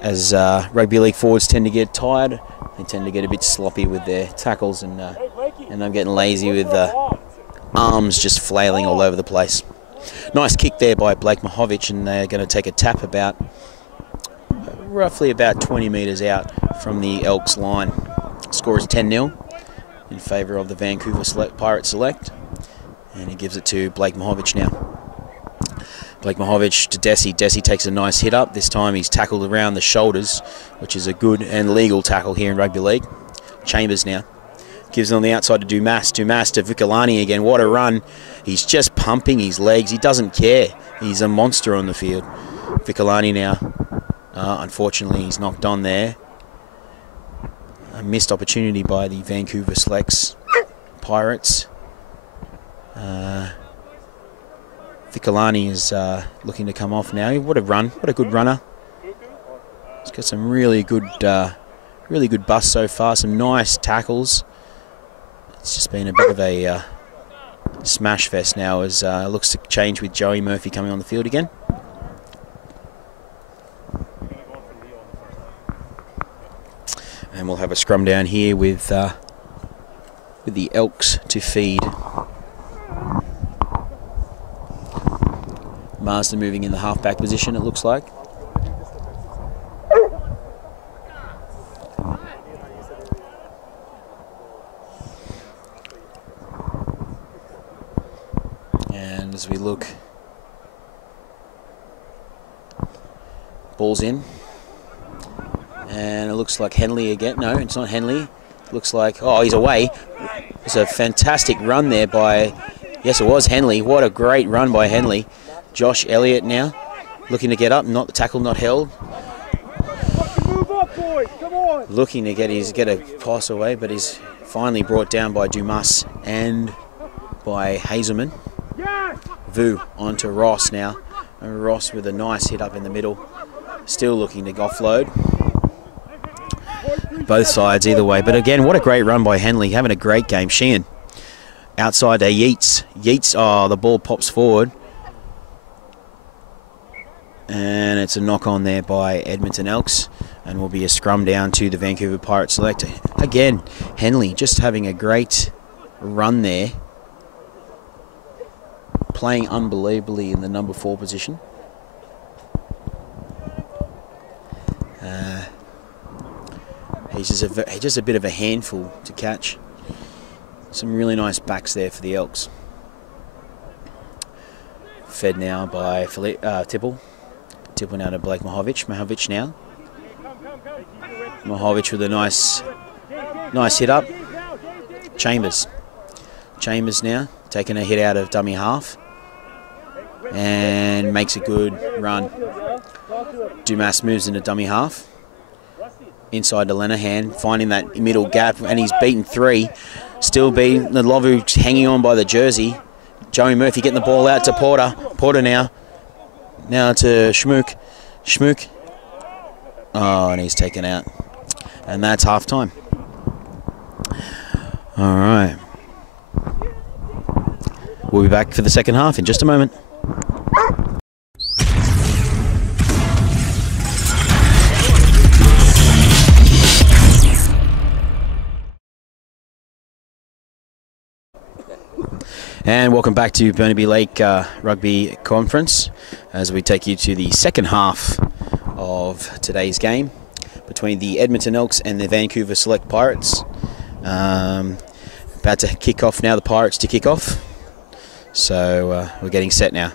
as rugby league forwards tend to get tired, they tend to get a bit sloppy with their tackles, and I'm getting lazy with arms just flailing all over the place. Nice kick there by Blake Mahovich, and they're going to take a tap about roughly about 20 metres out from the Elks line. Score is 10-0 in favour of the Vancouver Pirates Select. And he gives it to Blake Mahovich now. Blake Mahovich to Desi. Desi takes a nice hit up. This time he's tackled around the shoulders, which is a good and legal tackle here in rugby league. Chambers now. Gives it on the outside to Dumas. Dumas to Vicolani again. What a run. He's just pumping his legs. He doesn't care. He's a monster on the field. Vicolani now. Unfortunately, he's knocked on there. A missed opportunity by the Vancouver Selects Pirates. Vicolani is looking to come off now. What a run! What a good runner. He's got some really good busts so far. Some nice tackles. It's just been a bit of a smash fest now as looks to change with Joey Murphy coming on the field again. And we'll have a scrum down here with the Elks to feed. Marsden moving in the halfback position, it looks like. And as we look, ball's in. And it looks like Henley again. No, it's not Henley. Looks like, oh, he's away. It's a fantastic run there by, yes, it was Henley. What a great run by Henley. Josh Elliott now looking to get up. Not the tackle, not held. Move up, boys. Come on. Looking to get a pass away, but he's finally brought down by Dumas and by Hazelman. Yes. Vu onto Ross now. Ross with a nice hit up in the middle. Still looking to offload. Both sides either way. But again, what a great run by Henley. Having a great game. Sheehan outside to Yeats. Yeats, oh, the ball pops forward. And it's a knock on there by Edmonton Elks. And will be a scrum down to the Vancouver Pirates Select. Again, Henley just having a great run there. Playing unbelievably in the number 4 position. He's just a bit of a handful to catch. Some really nice backs there for the Elks. Fed now by Tipple. Tipple now to Blake Mahovich. Mahovich now. Mahovich with a nice hit up. Chambers. Chambers now taking a hit out of dummy half. And makes a good run. Dumas moves into dummy half. Inside to Lenahan, finding that middle gap, and he's beaten 3. Still beating the Lovu, hanging on by the jersey. Joey Murphy getting the ball out to Porter. Porter now. Now to Schmook. Schmook. Oh, and he's taken out. And that's half time. All right. We'll be back for the second half in just a moment. And welcome back to Burnaby Lake Rugby Conference as we take you to the second half of today's game between the Edmonton Elks and the Vancouver Select Pirates. About to kick off now, the Pirates to kick off. So we're getting set now.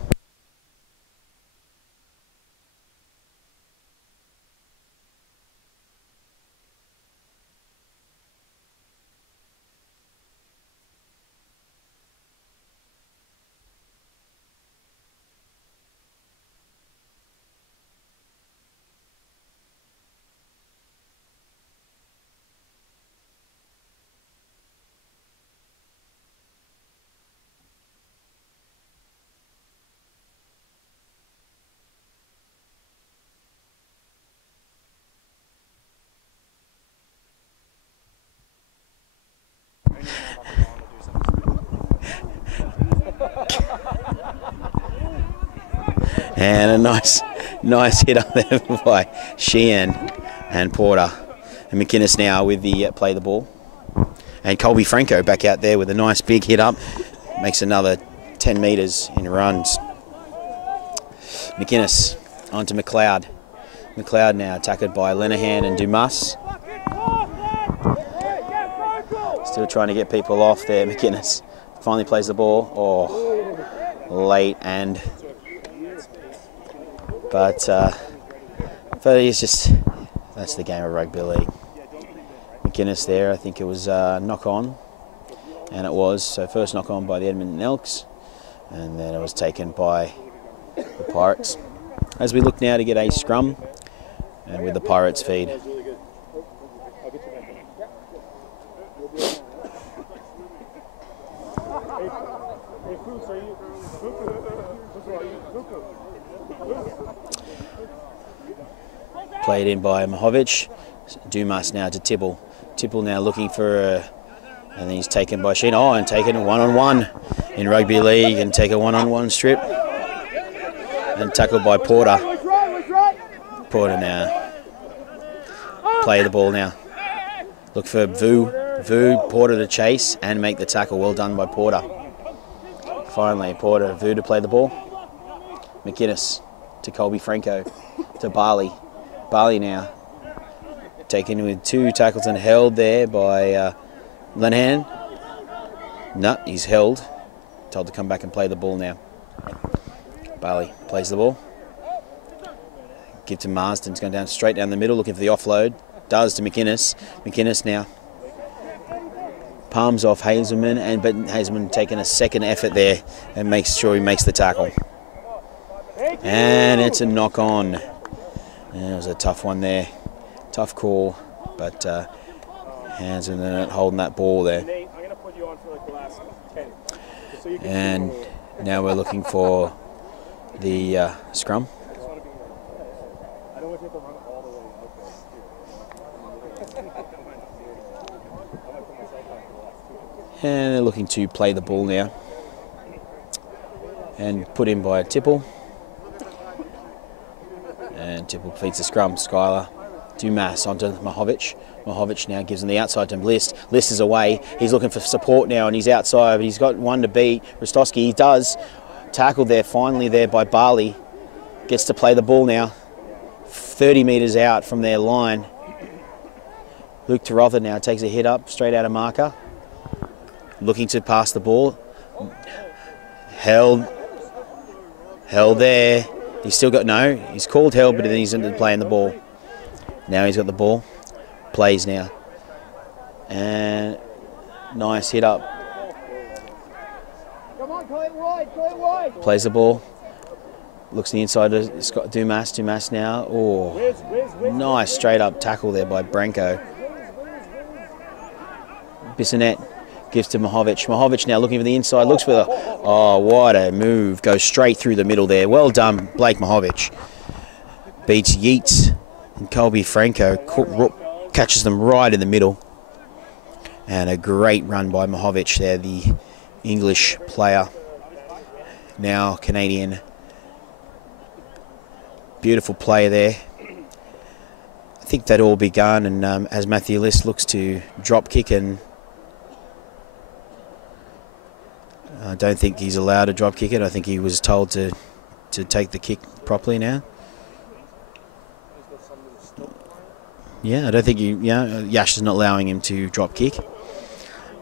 And a nice hit up there by Sheehan and Porter. And McInnes now with the play the ball. And Colby Franco back out there with a nice big hit up. Makes another 10 metres in runs. McInnes onto McLeod. McLeod now tackled by Lenahan and Dumas. Still trying to get people off there. McInnes finally plays the ball. Oh, late and... But he's just, that's the game of rugby league. McInnes there, I think it was knock on, and it was. So first knock on by the Edmonton Elks, and then it was taken by the Pirates. As we look now to get a scrum, and with the Pirates feed. Played in by Mahovich. Dumas now to Tibble. Tibble now looking for and then he's taken by Sheen. Oh, and taken a one-on-one in rugby league and take a one-on-one strip. And tackled by Porter. Porter now. Play the ball now. Look for Vu. Vu, Porter to chase and make the tackle. Well done by Porter. Finally, Porter, Vu to play the ball. McInnes to Colby Franco to Barley. Barley now taken with 2 tackles and held there by Lenahan. No, he's held. Told to come back and play the ball now. Barley plays the ball. Give to Marsden's going down straight down the middle looking for the offload. Does to McInnes. McInnes now. Palms off Hazelman, but Hazelman taking a second effort there and makes sure he makes the tackle. And it's a knock on. And it was a tough one there. Tough call, but hands in it holding that ball there. And Now we're looking for the scrum. And they're looking to play the ball now. And put in by Tipple. And Tipple feeds the scrum. Skylar, Dumas onto Mahovic. Mahovic now gives him the outside to List. List is away. He's looking for support now and he's outside. But he's got one to beat. Rostowski, he does. Tackled there, finally there by Barley. Gets to play the ball now. 30 metres out from their line. Luke Tarotha now takes a hit up, straight out of marker. Looking to pass the ball. Held there. He's still got, no, he's called held, but then he's into playing the ball. Now he's got the ball. Plays now. And nice hit up. Come on, play it wide. Plays the ball. Looks to the inside of Scott Dumas. Dumas now. Oh, nice straight up tackle there by Branko. Bissonette gives to Mahovic. Mahovic now looking for the inside. Looks for the, oh, what a move. Goes straight through the middle there. Well done, Blake Mahovic. Beats Yeats and Colby Franco. Catches them right in the middle. And a great run by Mahovic there, the English player. Now Canadian. Beautiful play there. I think that all begun, and as Matthew List looks to drop kick, and I don't think he's allowed to drop kick it. I think he was told to take the kick properly now. Yeah, I don't think Yash is not allowing him to drop kick.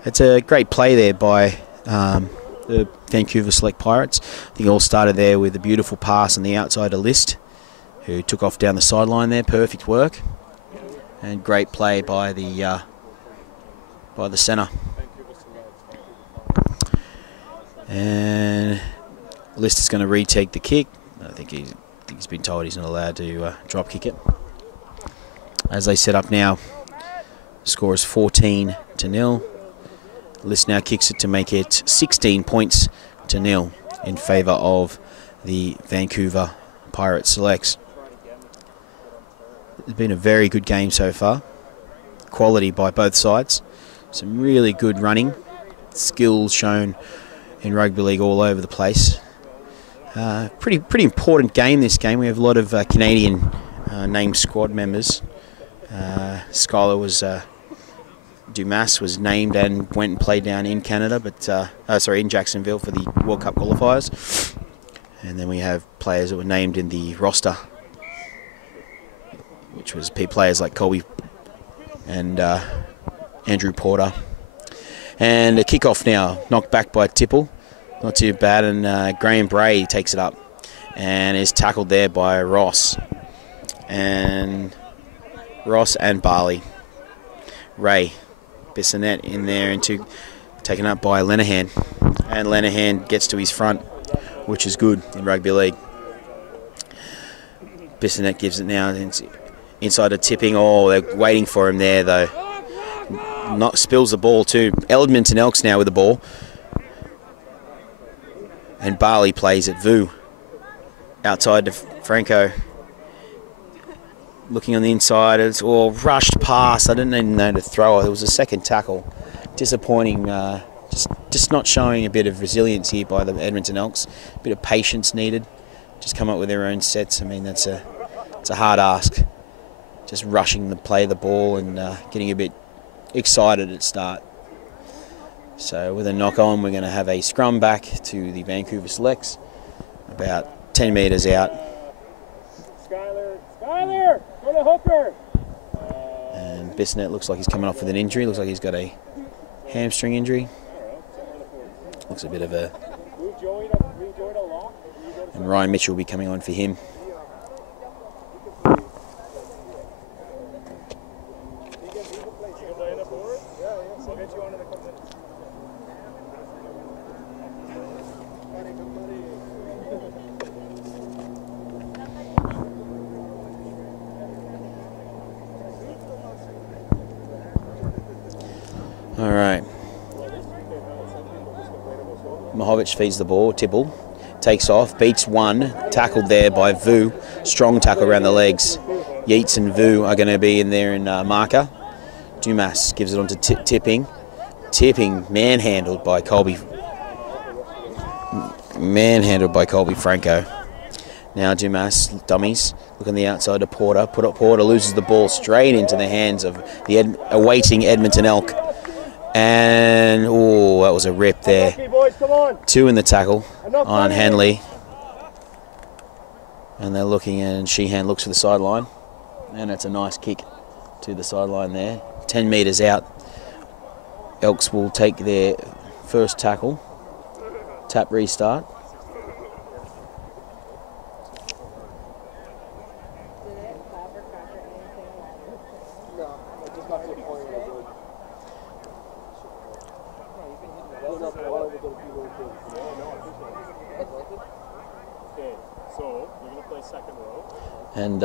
It's a great play there by the Vancouver Select Pirates. I think it all started there with a beautiful pass on the outside of List, who took off down the sideline there. Perfect work. And great play by the centre. And List is going to retake the kick. I think he's been told he's not allowed to drop kick it. As they set up now, score is 14-0. List now kicks it to make it 16 points to 0 in favour of the Vancouver Pirate Selects. It's been a very good game so far. Quality by both sides. Some really good running. Skills shown in rugby league all over the place. Pretty important game, this game. We have a lot of Canadian named squad members. Skylar was... Dumas was named and went and played down in Canada, but in Jacksonville for the World Cup qualifiers. And then we have players that were named in the roster, which was players like Colby and Andrew Porter. And a kick-off now, knocked back by Tipple. Not too bad, and Graham Bray takes it up and is tackled there by Ross. And Barley. Ray. Bissonette in there, into taken up by Lenahan. And Lenahan gets to his front, which is good in rugby league. Bissonette gives it now inside a tipping. Oh, they're waiting for him there though. Spills the ball too. Edmonton Elks now with the ball. And Barley plays at Vu. Outside to Franco. Looking on the inside, it's all rushed pass. I didn't even know to throw it. It was a second tackle. Disappointing. Just not showing a bit of resilience here by the Edmonton Elks. A bit of patience needed. Just come up with their own sets. I mean, it's a hard ask. Just rushing to play the ball and getting a bit excited at start. So with a knock on, we're going to have a scrum back to the Vancouver Selects, about 10 metres out. Skyler, go to hooker. And Bissonette looks like he's coming off with an injury. Looks like he's got a hamstring injury. Looks a bit of a... And Ryan Mitchell will be coming on for him. All right. Mahovic feeds the ball. Tibble takes off, beats one, tackled there by Vu. Strong tackle around the legs. Yeats and Vu are going to be in there in marker. Dumas gives it on to Tipping. Tipping manhandled by Colby. Manhandled by Colby Franco. Now Dumas, dummies, look on the outside to Porter. Porter loses the ball straight into the hands of the awaiting Edmonton Elk. And, oh, that was a rip there. Two in the tackle on Hanley. And they're looking, and Sheehan looks for the sideline. And it's a nice kick to the sideline there. 10 metres out. Elks will take their first tackle. Tap restart. And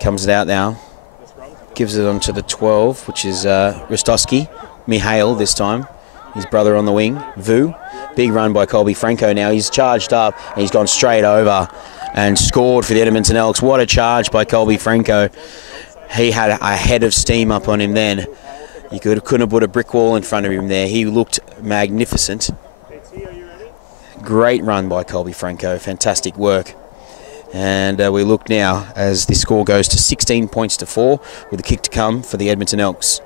comes it out now. Gives it on to the 12, which is Rostowski. Mihail this time. His brother on the wing. Vu. Big run by Colby Franco now. He's charged up and he's gone straight over and scored for the Edmonton Elks. What a charge by Colby Franco. He had a head of steam up on him then. You couldn't have put a brick wall in front of him there. He looked magnificent. Great run by Colby Franco. Fantastic work. And we look now as the score goes to 16 points to 4 with a kick to come for the Edmonton Elks.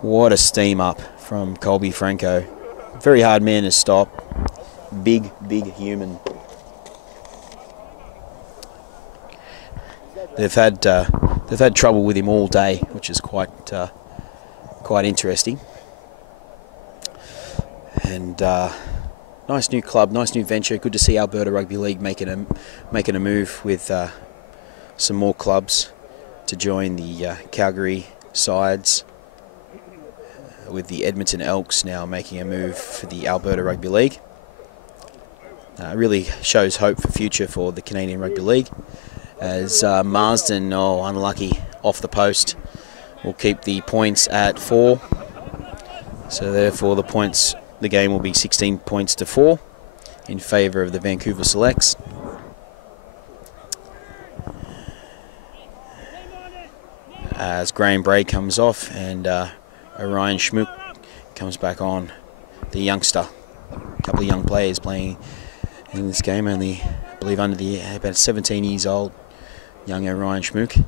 What a steam up from Colby Franco. Very hard man to stop. Big, big human. They've had trouble with him all day, which is quite interesting. And nice new club, nice new venture. Good to see Alberta Rugby League making a move with some more clubs to join the Calgary sides. With the Edmonton Elks now making a move for the Alberta Rugby League. Really shows hope for future for the Canadian Rugby League. As Marsden, unlucky, off the post, will keep the points at 4. So therefore the game will be 16 points to 4 in favour of the Vancouver Selects. As Graham Bray comes off and Orion Schmook comes back on, the youngster. A couple of young players playing in this game, only I believe about 17 years old, young Orion Schmook.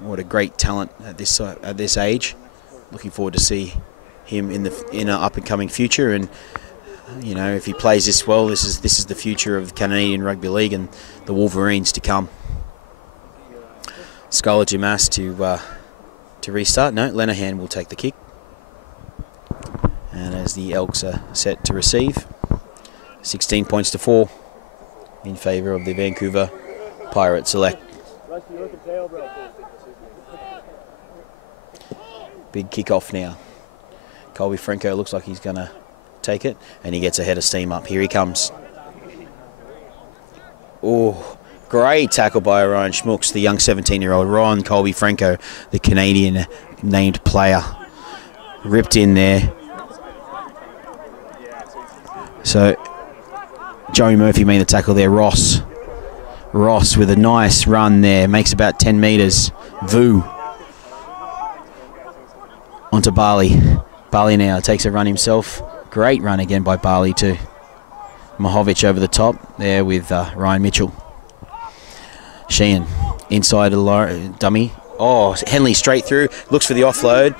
What a great talent at this age. Looking forward to see him in an up and coming future, and you know, if he plays this well, this is the future of the Canadian Rugby League and the Wolverines to come. Skylar Dumas to restart. No, Lenihan will take the kick. And as the Elks are set to receive, 16 points to 4 in favour of the Vancouver Pirate Select. Big kick-off now. Colby Franco looks like he's going to take it, and he gets a head of steam up. Here he comes. Oh, great tackle by Orion Schmooks, the young 17-year-old Ron Colby Franco, the Canadian named player. Ripped in there. So, Joey Murphy made the tackle there. Ross with a nice run there. Makes about 10 metres. Vu. Onto Barley. Barley now takes a run himself. Great run again by Barley too. Mahovic over the top there with Ryan Mitchell. Sheehan inside a dummy. Oh, Henley straight through. Looks for the offload.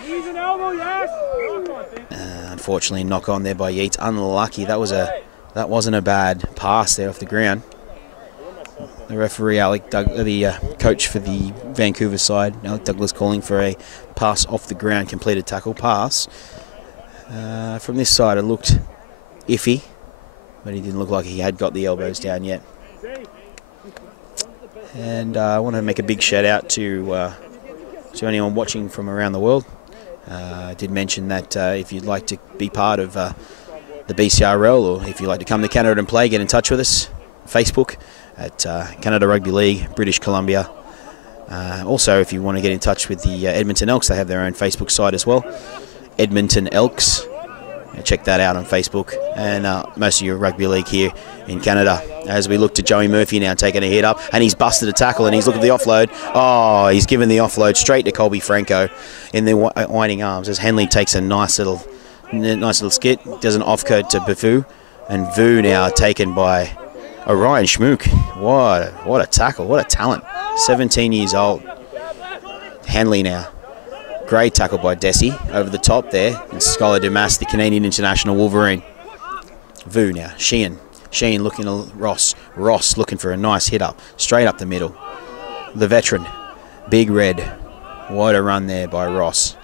Unfortunately, knock on there by Yeats. Unlucky. That wasn't a bad pass there off the ground. The referee, the coach for the Vancouver side, Alec Douglas, calling for a pass off the ground, completed tackle pass. From this side, it looked iffy, but he didn't look like he had got the elbows down yet. And I want to make a big shout out to anyone watching from around the world. I did mention that if you'd like to be part of the BCRL, or if you'd like to come to Canada and play, get in touch with us. Facebook at Canada Rugby League, British Columbia, Also, if you want to get in touch with the Edmonton Elks, they have their own Facebook site as well, Edmonton Elks. Check that out on Facebook, and most of your rugby league here in Canada. As we look to Joey Murphy now taking a hit up, and he's busted a tackle, and he's looking at the offload. Oh, he's given the offload straight to Colby Franco in the winding arms as Henley takes a nice little skit, does an off-code to Vu, and Vu now taken by Orion Schmook. What a tackle, what a talent. 17 years old. Henley now. Great tackle by Desi over the top there. And Skylar Dumas, the Canadian international Wolverine. Vu now. Sheehan looking at Ross. Ross looking for a nice hit up. Straight up the middle. The veteran. Big Red. What a run there by Ross.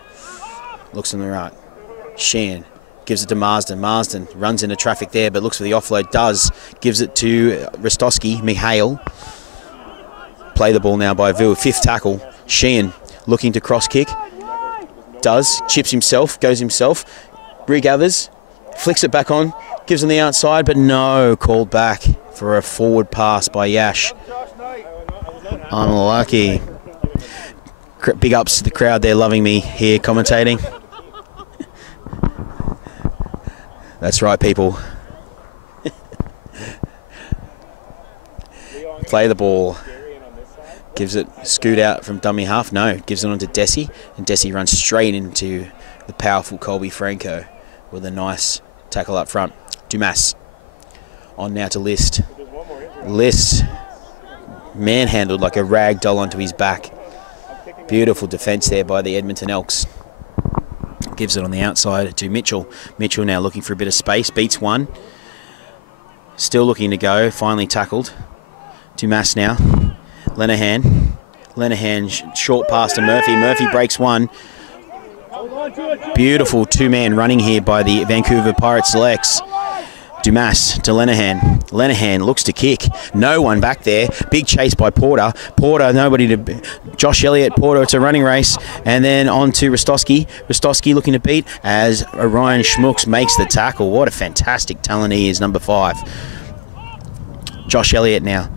Looks on the right. Sheehan gives it to Marsden. Marsden runs into traffic there but looks for the offload. Gives it to Rostowski. Mihail. Play the ball now by Vu. 5th tackle. Sheehan looking to cross kick. Chips himself, goes himself, regathers, flicks it back on, gives him the outside, but no, called back for a forward pass by Yash. Unlucky. Big ups to the crowd, they're loving me here commentating. That's right, people. Play the ball. Gives it scoot out from dummy half. No, gives it on to Desi. And Desi runs straight into the powerful Colby Franco with a nice tackle up front. Dumas on now to List. List manhandled like a rag doll onto his back. Beautiful defence there by the Edmonton Elks. Gives it on the outside to Mitchell. Mitchell now looking for a bit of space. Beats one. Still looking to go. Finally tackled. Dumas now. Lenehan short pass to Murphy. Murphy breaks one. Beautiful two-man running here by the Vancouver Selects. Dumas to Lenehan. Lenehan looks to kick. No one back there. Big chase by Porter. Porter, nobody to... Josh Elliott, Porter, it's a running race. And then on to Rostowski. Rostowski looking to beat as Orion Schmooks makes the tackle. What a fantastic talent he is, number 5. Josh Elliott now.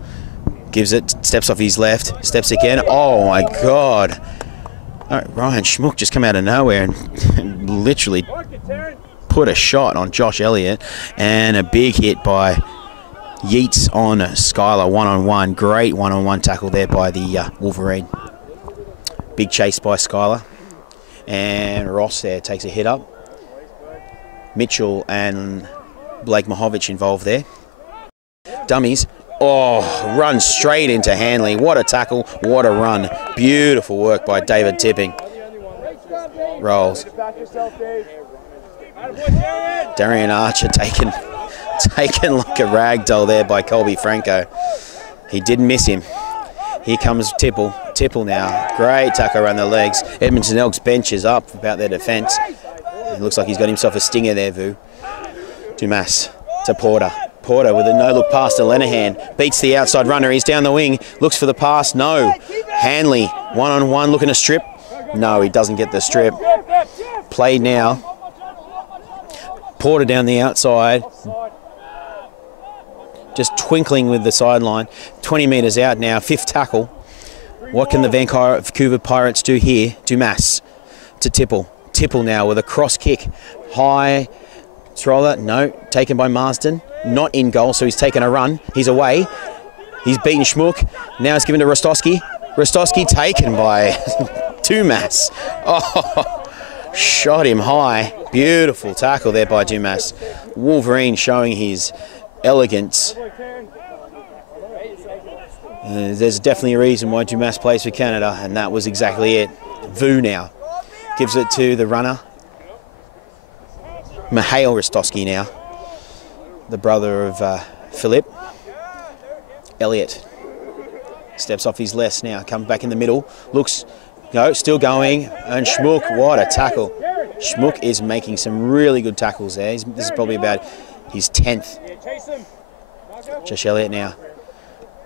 Gives it, steps off his left, steps again. Oh my God. Ryan Schmook just come out of nowhere and literally put a shot on Josh Elliott. And a big hit by Yeats on Skylar, one-on-one. Great one-on-one tackle there by the Wolverine. Big chase by Skylar. And Ross there takes a hit up. Mitchell and Blake Mahovich involved there. Dummies. Oh, run straight into Hanley. What a tackle, what a run. Beautiful work by David Tipping. Rolls. Darian Archer taken like a rag doll there by Colby Franco. He didn't miss him. Here comes Tipple. Tipple now. Great tackle around the legs. Edmonton Elks bench is up about their defence. It looks like he's got himself a stinger there, Vu. Dumas to Porter. Porter with a no-look pass to Lenehan. Beats the outside runner. He's down the wing. Looks for the pass. No. Hanley, one-on-one, looking to strip. No, he doesn't get the strip. Played now. Porter down the outside. Just twinkling with the sideline. 20 metres out now. 5th tackle. What can the Vancouver Pirates do here? Dumas to Tipple. Tipple now with a cross kick. High. Thrower. No. Taken by Marsden. Not in goal, so he's taken a run. He's away. He's beaten Schmook. Now it's given to Rostowski. Rostowski taken by Dumas. Oh, shot him high. Beautiful tackle there by Dumas. Wolverine showing his elegance. There's definitely a reason why Dumas plays for Canada, and that was exactly it. Vu now gives it to the runner. Mihail Rostowski now. The brother of Philip. Elliott steps off his left now, comes back in the middle, looks, no, still going, and Schmook, what a tackle. Schmook is making some really good tackles there. This is probably about his 10th. Josh Elliott now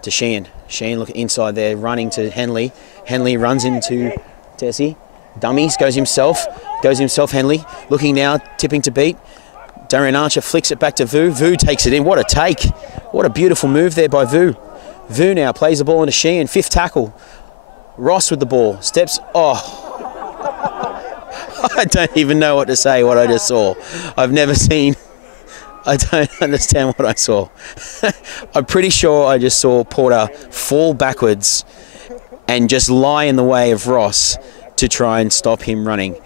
to Sheehan. Sheehan looking inside there, running to Henley. Henley runs into Tessie. Dummies, goes himself, Henley. Looking now, tipping to beat. Darian Archer flicks it back to Vu. Vu takes it in. What a take. What a beautiful move there by Vu. Vu now plays the ball into Sheehan. 5th tackle. Ross with the ball. Steps. Oh. I don't even know what to say, what I just saw. I've never seen... I don't understand what I saw. I'm pretty sure I just saw Porter fall backwards and just lie in the way of Ross to try and stop him running.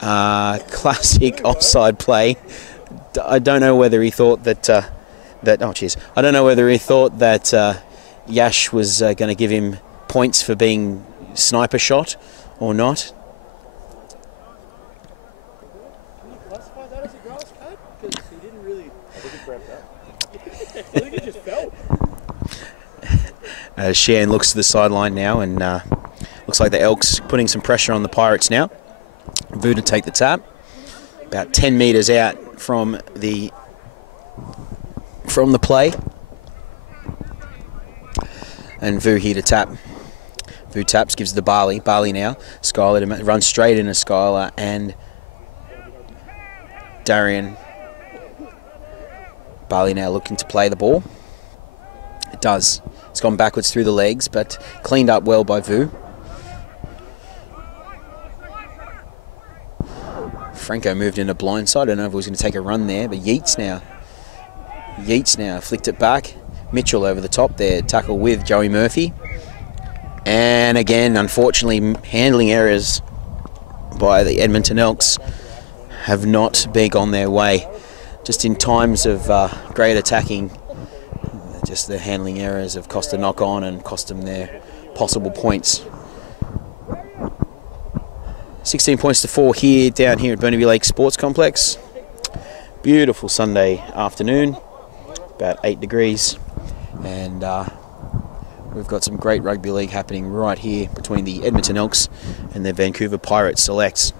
Classic offside play. I don't know whether he thought that... I don't know whether he thought that Yash was going to give him points for being sniper shot or not. Shan looks to the sideline now, and looks like the Elks putting some pressure on the Pirates now. Vu to take the tap, about 10 metres out from the play, and Vu here to tap. Vu taps, gives the Barley. Barley now. Skylar runs straight into Skylar and Darian. Barley now looking to play the ball. It does. It's gone backwards through the legs, but cleaned up well by Vu. Franco moved into blindside. I don't know if he was going to take a run there, but Yeats now. Yeats now flicked it back. Mitchell over the top there. Tackle with Joey Murphy. And again, unfortunately, handling errors by the Edmonton Elks have not been gone their way. Just in times of great attacking, just the handling errors have cost a knock-on and cost them their possible points. 16 points to 4 here, down here at Burnaby Lake Sports Complex. Beautiful Sunday afternoon, about 8 degrees, and we've got some great rugby league happening right here between the Edmonton Elks and the Vancouver Selects,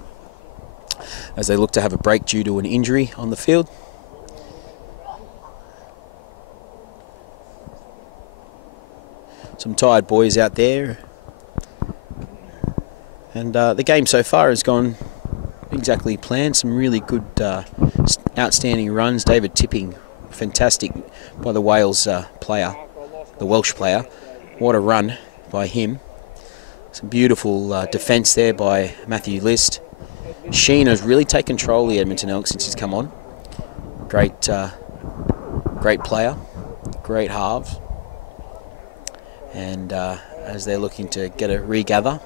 as they look to have a break due to an injury on the field. Some tired boys out there, and the game so far has gone exactly planned. Some really good, outstanding runs. David Tipping, fantastic by the Wales player, the Welsh player. What a run by him. Some beautiful defence there by Matthew List. Sheen has really taken control of the Edmonton Elks since he's come on. Great player, great halves. And as they're looking to get a regather,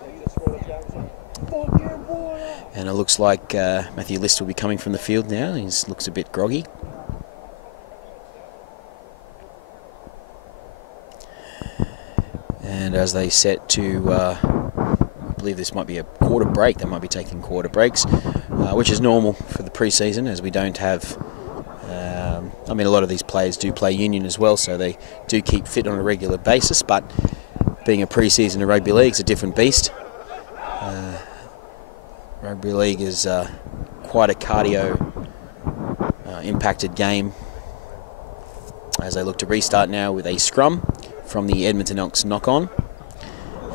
and it looks like Matthew List will be coming from the field now. He looks a bit groggy. And as they set to, I believe this might be a quarter break. They might be taking quarter breaks, which is normal for the pre-season, as we don't have. I mean, a lot of these players do play union as well, so they do keep fit on a regular basis, but being a pre-season of rugby league is a different beast. Rugby league is quite a cardio impacted game, as they look to restart now with a scrum from the Edmonton Elks knock-on.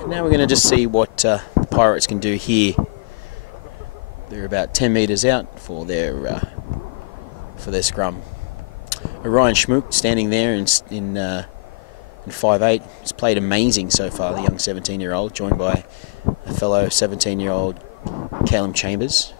And now we're going to just see what the Pirates can do here. They're about 10 metres out for their scrum. Ryan Schmook standing there in 5'8". He's played amazing so far, the young 17-year-old, joined by a fellow 17-year-old Caleb Chambers.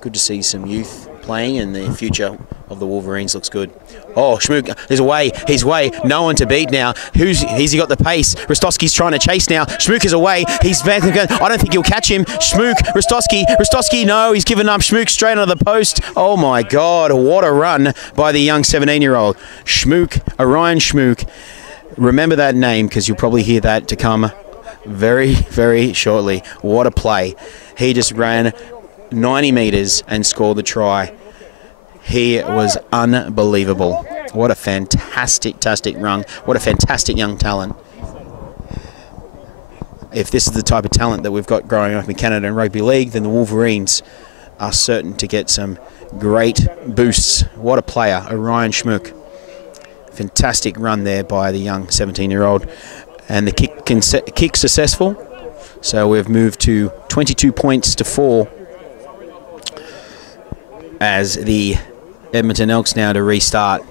Good to see some youth playing, and the future of the Wolverines looks good. Oh, Schmook is away. He's away. No one to beat now. Has he got the pace? Rostowski's trying to chase now. Schmook is away. He's back again. I don't think he'll catch him. Schmook, Rostowski, no, he's given up. Schmook straight onto the post. Oh my God, what a run by the young 17-year-old. Schmook, Orion Schmook. Remember that name, because you'll probably hear that to come very, very shortly. What a play. He just ran 90 metres and scored the try. He was unbelievable. What a fantastic run. What a fantastic young talent. If this is the type of talent that we've got growing up in Canada and rugby league, then the Wolverines are certain to get some great boosts. What a player, Orion Schmook. Fantastic run there by the young 17-year-old. And the kick successful. So we've moved to 22 points to 4 as the Edmonton Elks now to restart.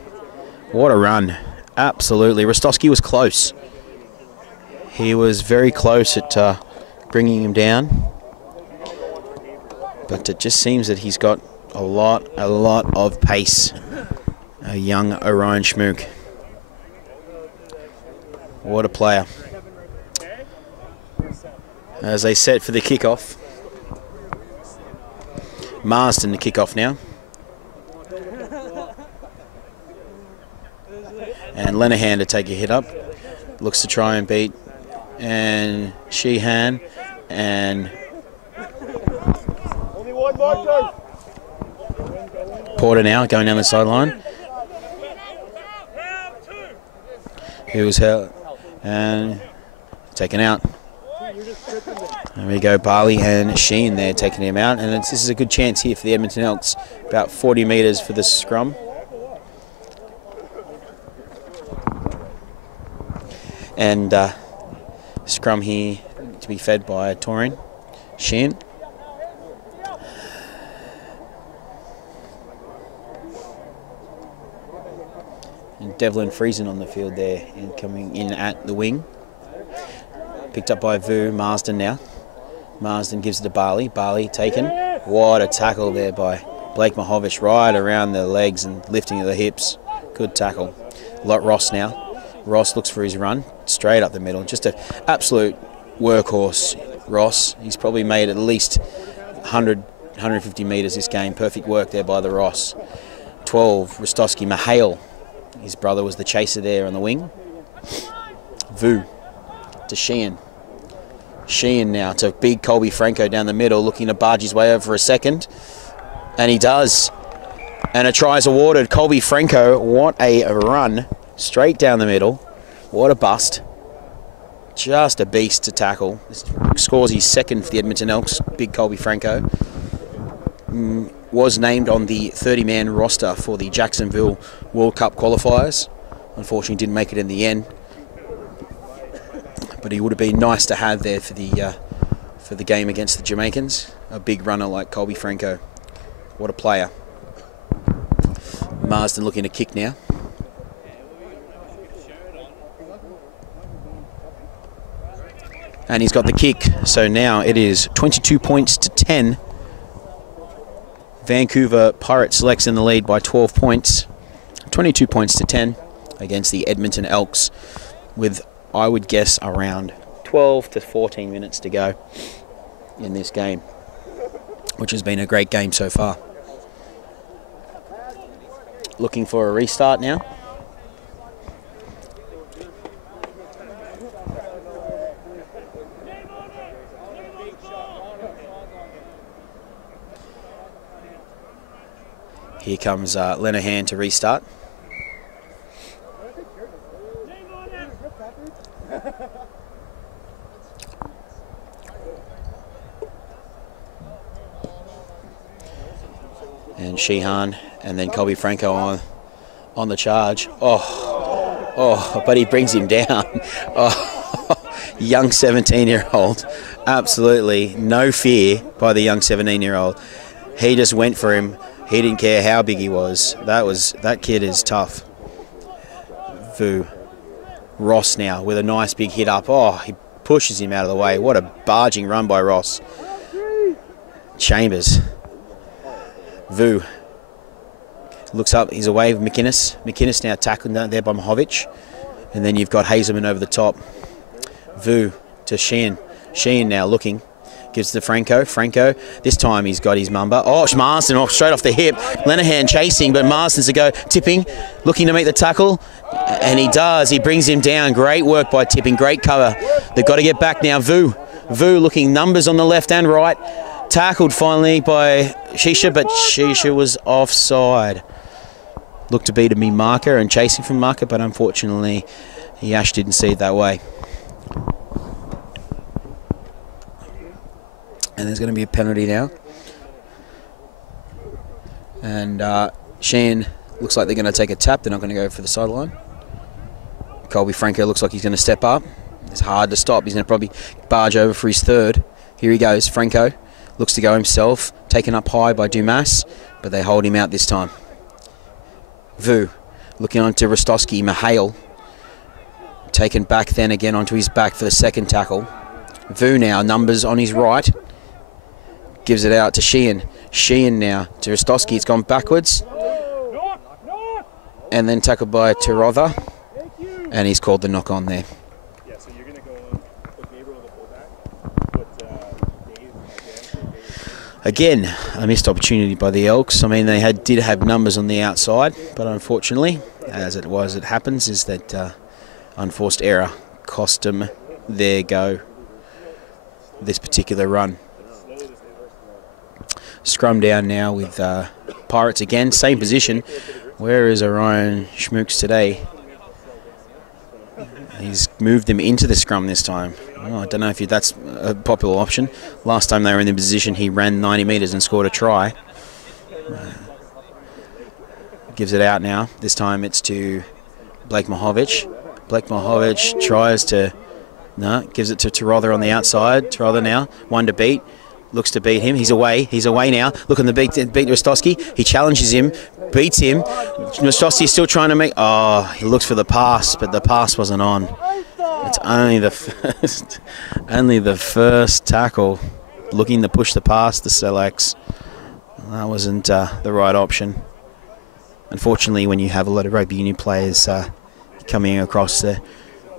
What a run. Absolutely. Rostowski was close. He was very close at bringing him down. But it just seems that he's got a lot of pace. A young Orion Schmook. What a player. As they set for the kickoff. Marsden to kick off now. And Lenahan to take a hit up. Looks to try and beat. And Sheehan. And Porter now going down the sideline. He was held and taken out. There we go, Barley and Sheen there taking him out. And this is a good chance here for the Edmonton Elks. About 40 metres for the scrum. And scrum here to be fed by Torin. Sheen. And Devlin Friesen on the field there and coming in at the wing. Picked up by Vu. Marsden now. Marsden gives it to Barley. Barley taken. What a tackle there by Blake Mahovich, right around the legs and lifting of the hips. Good tackle. Ross now. Ross looks for his run. Straight up the middle. Just an absolute workhorse, Ross. He's probably made at least 100, 150 metres this game. Perfect work there by the Ross. 12, Rostowski. Mahale. His brother was the chaser there on the wing. Vu to Sheehan. Sheehan now to big Colby Franco down the middle, looking to barge his way over for a second. And he does. And a try is awarded. Colby Franco, what a run. Straight down the middle. What a bust. Just a beast to tackle. Scores his second for the Edmonton Elks, big Colby Franco. Was named on the 30-man roster for the Jacksonville World Cup qualifiers. Unfortunately, didn't make it in the end. But he would have been nice to have there for the game against the Jamaicans. A big runner like Colby Franco. What a player. Marsden looking to kick now. And he's got the kick. So now it is 22 points to 10. Vancouver Selects in the lead by 12 points. 22 points to 10 against the Edmonton Elks with, I would guess, around 12 to 14 minutes to go in this game, which has been a great game so far. Looking for a restart now. Here comes Lenahan to restart. And Sheehan, and then Colby Franco on the charge. Oh, but he brings him down. Oh, young 17-year-old. Absolutely no fear by the young 17-year-old. He just went for him. He didn't care how big he was. That kid is tough. Vu. Ross now with a nice big hit up. Oh, he pushes him out of the way. What a barging run by Ross. Chambers. Vu. Looks up. He's away with McInnes. McInnes now tackled down there by Mahovich. And then you've got Hazelman over the top. Vu to Sheehan. Sheehan now looking. Gives to Franco. Franco, this time he's got his mumba. Oh, Marsden straight off the hip. Lenahan chasing, but Marsden's to go. Tipping, looking to make the tackle. And he does. He brings him down. Great work by Tipping. Great cover. They've got to get back now. Vu looking numbers on the left and right. Tackled finally by Shisha, but Shisha was offside. Looked to be to me marker and chasing from marker, but unfortunately, Yash didn't see it that way. And there's going to be a penalty now. And Sheen looks like they're going to take a tap. They're not going to go for the sideline. Colby Franco looks like he's going to step up. It's hard to stop. He's going to probably barge over for his third. Here he goes. Franco looks to go himself. Taken up high by Dumas, but they hold him out this time. Vu looking on to Rostowski. Mahale taken back then again onto his back for the second tackle. Vu now, numbers on his right. Gives it out to Sheehan. Sheehan now to Rostowski. It's gone backwards. And then tackled by Tirotha. And he's called the knock on there. Yeah, so you're going to go on with Gabriel the fullback, put Dave Again, a missed opportunity by the Elks. I mean, they did have numbers on the outside, but unfortunately, as it happens, is that unforced error cost them their go this particular run. Scrum down now with Pirates again, same position. Where is Orion Schmooks today? He's moved them into the scrum this time. Well, I don't know if that's a popular option. Last time they were in the position, he ran 90 metres and scored a try. Gives it out now. This time it's to Blake Mahovich. Blake Mahovich tries to... No, gives it to Tirotha on the outside. Tirotha now, one to beat. Looks to beat him. He's away. He's away now. Looking to beat Rostowski. He challenges him, beats him. Rostowski is still trying to make... Oh, he looks for the pass, but the pass wasn't on. It's only the first tackle. Looking to push the pass, the Selects. That wasn't the right option. Unfortunately, when you have a lot of rugby union players coming across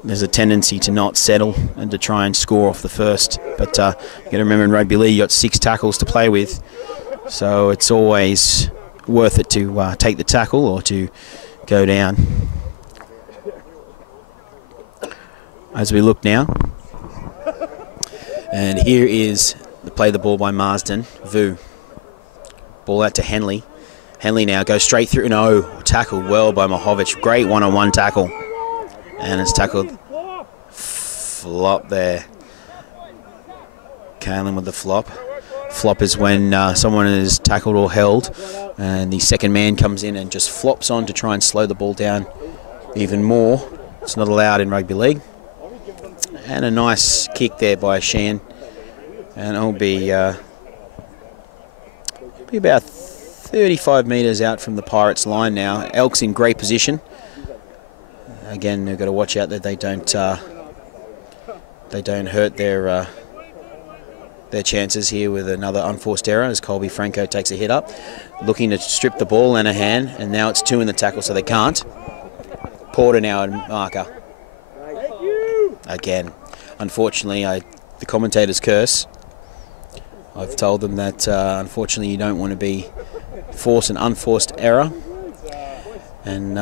there's a tendency to not settle and to try and score off the first. But you got to remember, in rugby league, you got 6 tackles to play with, so it's always worth it to take the tackle or to go down. As we look now, and here is the ball by Marsden. Vu. Ball out to Henley. Henley now goes straight through. No, tackled well by Mahovich. Great one-on-one tackle. And it's tackled. Flop there. Kalen with the flop. Flop is when someone is tackled or held, and the second man comes in and just flops on to try and slow the ball down even more. It's not allowed in rugby league. And a nice kick there by Shan. And it'll be about 35 metres out from the Pirates line now. Elks in great position. Again, they've got to watch out that they don't hurt their chances here with another unforced error as Colby Franco takes a hit up, looking to strip the ball and a hand, and now it's 2 in the tackle, so they can't. Porter now at marker. Again, unfortunately, the commentators curse. I've told them that unfortunately you don't want to force an unforced error. And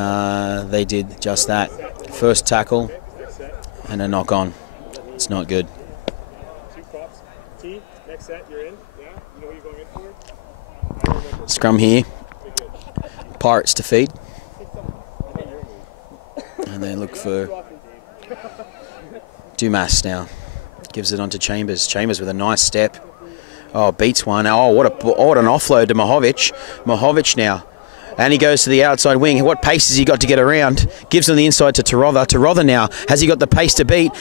they did just that. First tackle and a knock on. It's not good. Scrum here. Pirates to feed. And they look for Dumas now. Gives it on to Chambers. Chambers with a nice step. Oh, beats one. Oh, what an offload to Mahovich. Mahovich now. And he goes to the outside wing. What pace has he got to get around? Gives on the inside to Tirotha. Tirotha now. Has he got the pace to beat?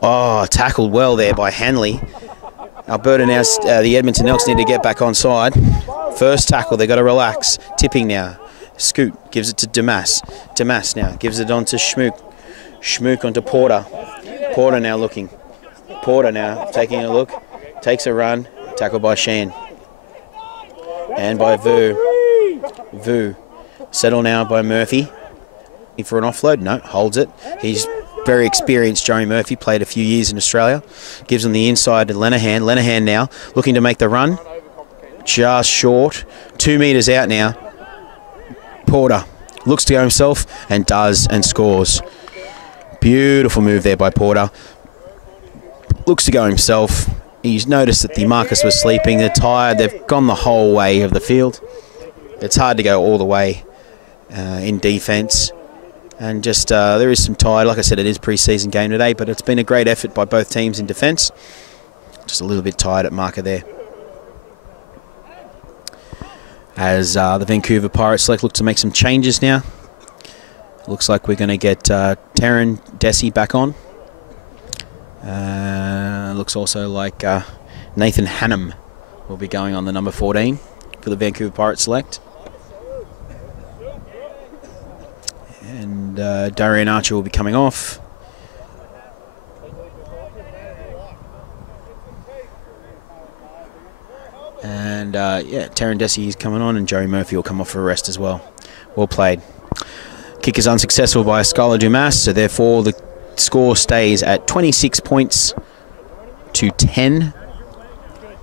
Oh, tackled well there by Hanley. Alberta now, the Edmonton Elks need to get back on side. First tackle, they've got to relax. Tipping now. Scoot gives it to Dumas. Dumas now gives it on to Schmook. Schmook onto Porter. Porter now looking. Porter now taking a look. Takes a run. Tackled by Shan. And by Vu. Vu. Settle now by Murphy. For an offload? No, holds it. He's very experienced, Joey Murphy. Played a few years in Australia. Gives on the inside to Lenahan. Lenahan now looking to make the run. Just short. 2 metres out now. Porter looks to go himself and does and scores. Beautiful move there by Porter. Looks to go himself. He's noticed that the markers were sleeping. They're tired. They've gone the whole way of the field. It's hard to go all the way in defence. And just there is some tired. Like I said, it is pre-season game today, but it's been a great effort by both teams in defence. Just a little bit tired at marker there. As the Vancouver Pirates Select look to make some changes now. Looks like we're going to get Taryn Dessy back on. Looks also like Nathan Hannum will be going on the number 14 for the Vancouver Pirates Select. And Darian Archer will be coming off. yeah, Taryn Desi is coming on, and Joey Murphy will come off for a rest as well. Well played. Kick is unsuccessful by Skylar Dumas, so therefore the score stays at 26 points to 10,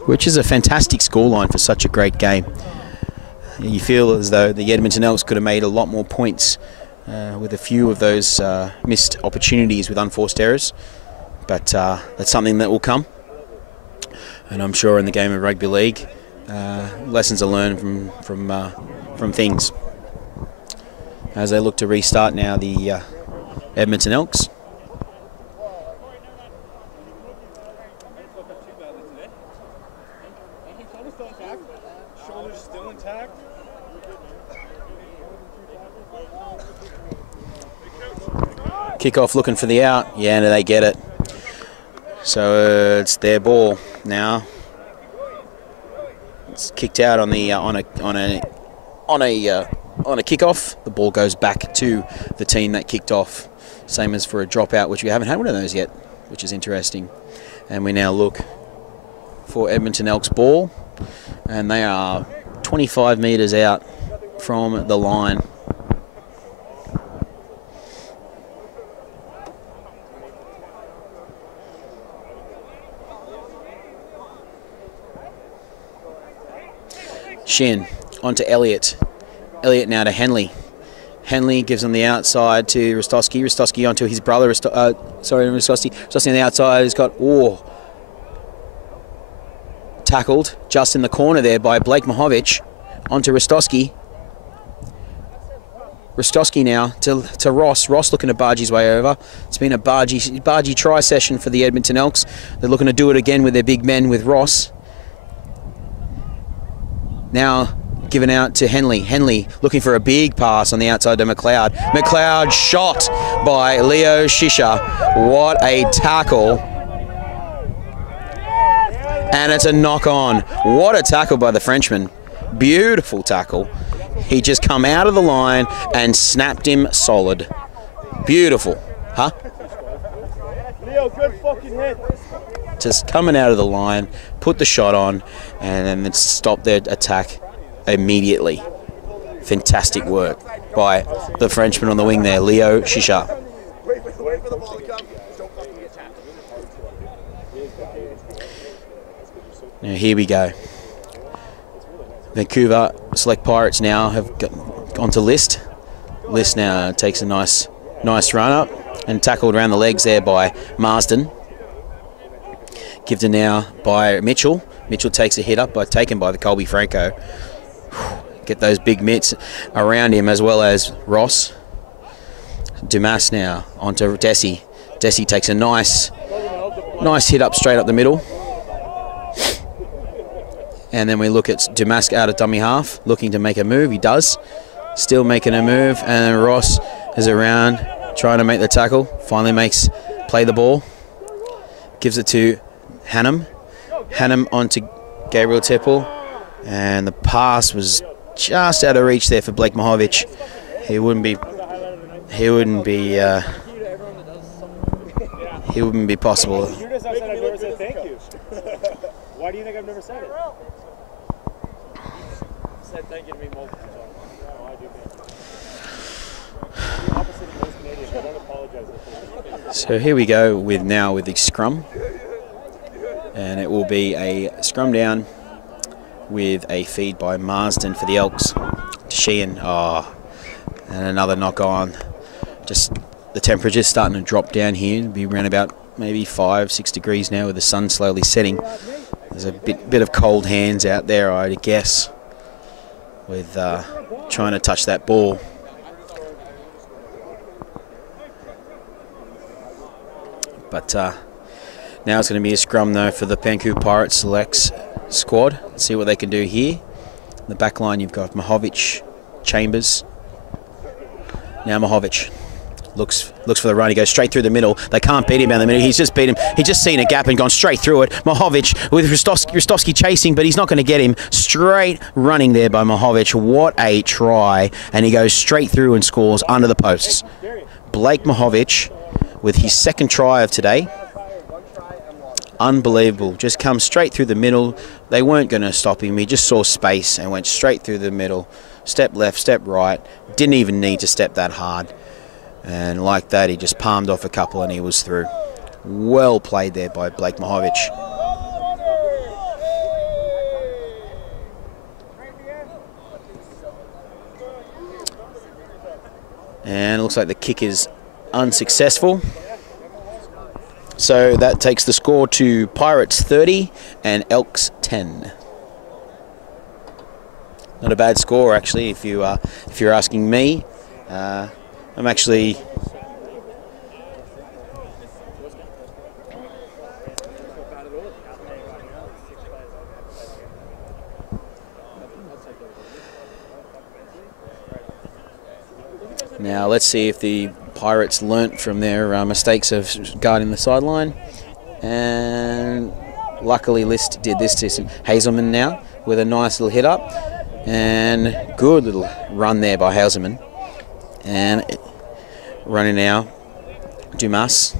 which is a fantastic scoreline for such a great game. You feel as though the Edmonton Elks could have made a lot more points with a few of those missed opportunities with unforced errors, but that's something that will come. And I'm sure in the game of rugby league, lessons are learned from things. As they look to restart now, the Edmonton Elks. Kickoff looking for the out. Yeah, and they get it. So it's their ball now. It's kicked out on the on a kickoff. The ball goes back to the team that kicked off. Same as for a dropout, which we haven't had one of those yet, which is interesting. And we now look for Edmonton Elks ball, and they are 25 metres out from the line. Shin onto Elliott. Elliott now to Henley. Henley gives him the outside to Rostowski. Rostowski onto his brother. Rostowski. Rostowski on the outside has got tackled just in the corner there by Blake Mahovich. Onto Rostowski. Rostowski now to Ross. Ross looking to barge his way over. It's been a bargy try session for the Edmonton Elks. They're looking to do it again with their big men with Ross. Now given out to Henley. Henley looking for a big pass on the outside to McLeod. McLeod shot by Leo Shisha. What a tackle. And it's a knock on. What a tackle by the Frenchman. Beautiful tackle. He just come out of the line and snapped him solid. Beautiful. Huh? Leo, good fucking hit. Just coming out of the line, put the shot on, and then stop their attack immediately. Fantastic work by the Frenchman on the wing there, Leo Shisha. Now here we go. Vancouver Select Pirates now have gone to List. List now takes a nice run up and tackled around the legs there by Marsden. Given now by Mitchell. Mitchell takes a hit up taken by the Colby Franco. Get those big mitts around him as well as Ross. Dumas now onto Desi. Desi takes a nice hit up straight up the middle. And then we look at Dumas out of dummy half, looking to make a move. He does. Still making a move. And then Ross is around trying to make the tackle. Finally play the ball. Gives it to Hannum. Hannum onto Gabriel Teppel. And the pass was just out of reach there for Blake Mahovich. He wouldn't be possible. Why do you think I've never said it? Said thank you to me multiple times. No, I do the opposite of most Canadians. I don't apologize. So here we go with the scrum. And it will be a scrum down with a feed by Marsden for the Elks. Sheehan, and another knock on. Just the temperature's starting to drop down here. It'll be around about maybe 5-6 degrees now with the sun slowly setting. There's a bit of cold hands out there, I'd guess, with trying to touch that ball. But now it's going to be a scrum, though, for the Vancouver Pirates Selects squad. Let's see what they can do here. In the back line, you've got Mahovich, Chambers. Now Mahovich looks for the run. He goes straight through the middle. They can't beat him down the middle. He's just beat him. He's just seen a gap and gone straight through it. Mahovich with Rostowski chasing, but he's not going to get him. Straight running there by Mahovich. What a try. And he goes straight through and scores under the posts. Blake Mahovich with his second try of today. Unbelievable. Just come straight through the middle. They weren't going to stop him. He just saw space and went straight through the middle. Step left, step right. Didn't even need to step that hard. And like that, he just palmed off a couple and he was through. Well played there by Blake Mahovich. And it looks like the kick is unsuccessful. So that takes the score to Pirates 30 and Elks 10. Not a bad score, actually, if you're asking me. I'm actually now. Let's see if the Pirates learnt from their mistakes of guarding the sideline, and luckily List did this to some Hazelman now with a nice little hit up, and good little run there by Hazelman. And running now, Dumas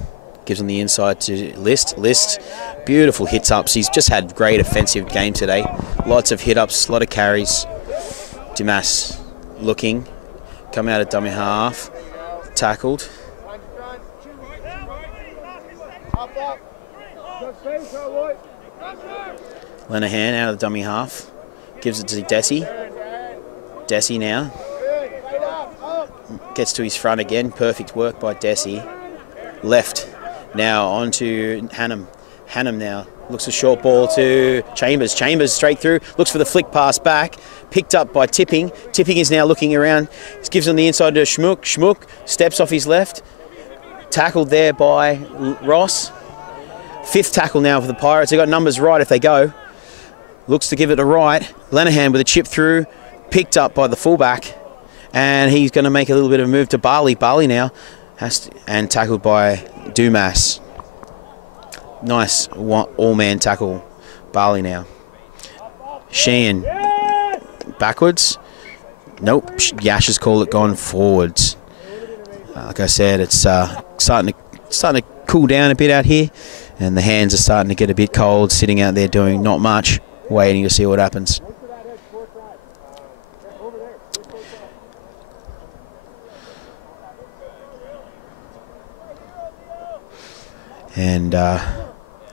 gives on the inside to List. List, beautiful hits ups. He's just had great offensive game today. Lots of hit ups, a lot of carries. Dumas looking, come out of dummy half, tackled. Lenahan out of the dummy half, gives it to Desi. Desi now. Gets to his front again. Perfect work by Desi. Left. Now on to Hannum. Hannum now looks a short ball to Chambers. Chambers straight through. Looks for the flick pass back. Picked up by Tipping. Tipping is now looking around. He gives on the inside to Schmook. Schmook steps off his left. Tackled there by Ross. Fifth tackle now for the Pirates. They've got numbers right if they go. Looks to give it to right. Lenahan with a chip through. Picked up by the fullback. And he's going to make a little bit of a move to Barley. Barley now and tackled by Dumas. Nice all-man tackle. Barley now. Sheehan backwards. Nope. Yash has called it gone forwards. Like I said, it's starting to cool down a bit out here, and the hands are starting to get a bit cold, sitting out there doing not much, waiting to see what happens. And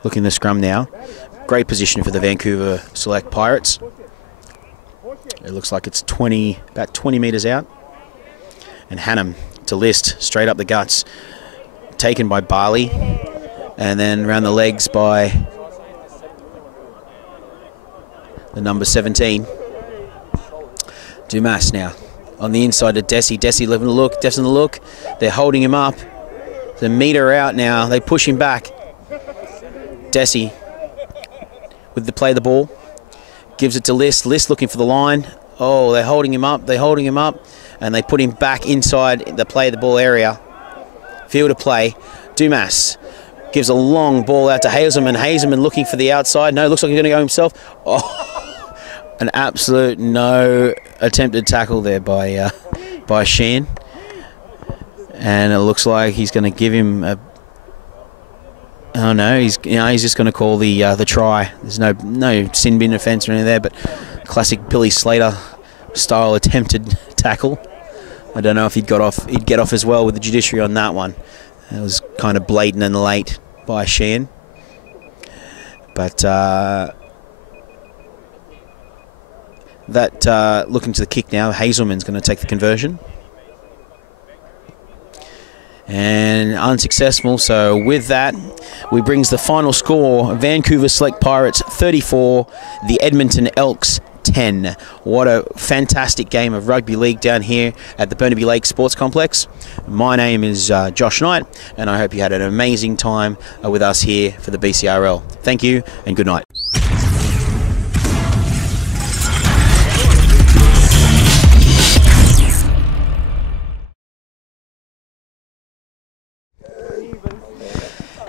looking the scrum now. Great position for the Vancouver Select Pirates. It looks like it's about 20 metres out. And Hannum to List, straight up the guts. Taken by Barley. And then around the legs by the number 17. Dumas now. On the inside to Desi. Desi living the look. Desi in the look. They're holding him up. The meter out now. They push him back. Desi with the play the ball. Gives it to List. List looking for the line. Oh, they're holding him up. They're holding him up. And they put him back inside the play the ball area. Field of play. Dumas gives a long ball out to Hazelman. Hazelman looking for the outside. No, looks like he's going to go himself. Oh, an absolute no attempted tackle there by Sheehan. And it looks like he's going to give him a. Oh no, he's just going to call the try. There's no sin bin offence or anything there, but classic Billy Slater style attempted tackle. I don't know if he'd get off as well with the judiciary on that one. It was kind of blatant and late by Sheehan. But looking to the kick now, Hazelman's going to take the conversion. And unsuccessful, so with that, we brings the final score, Vancouver Select Pirates 34, the Edmonton Elks 10. What a fantastic game of rugby league down here at the Burnaby Lake Sports Complex. My name is Josh Knight, and I hope you had an amazing time with us here for the BCRL. Thank you, and good night.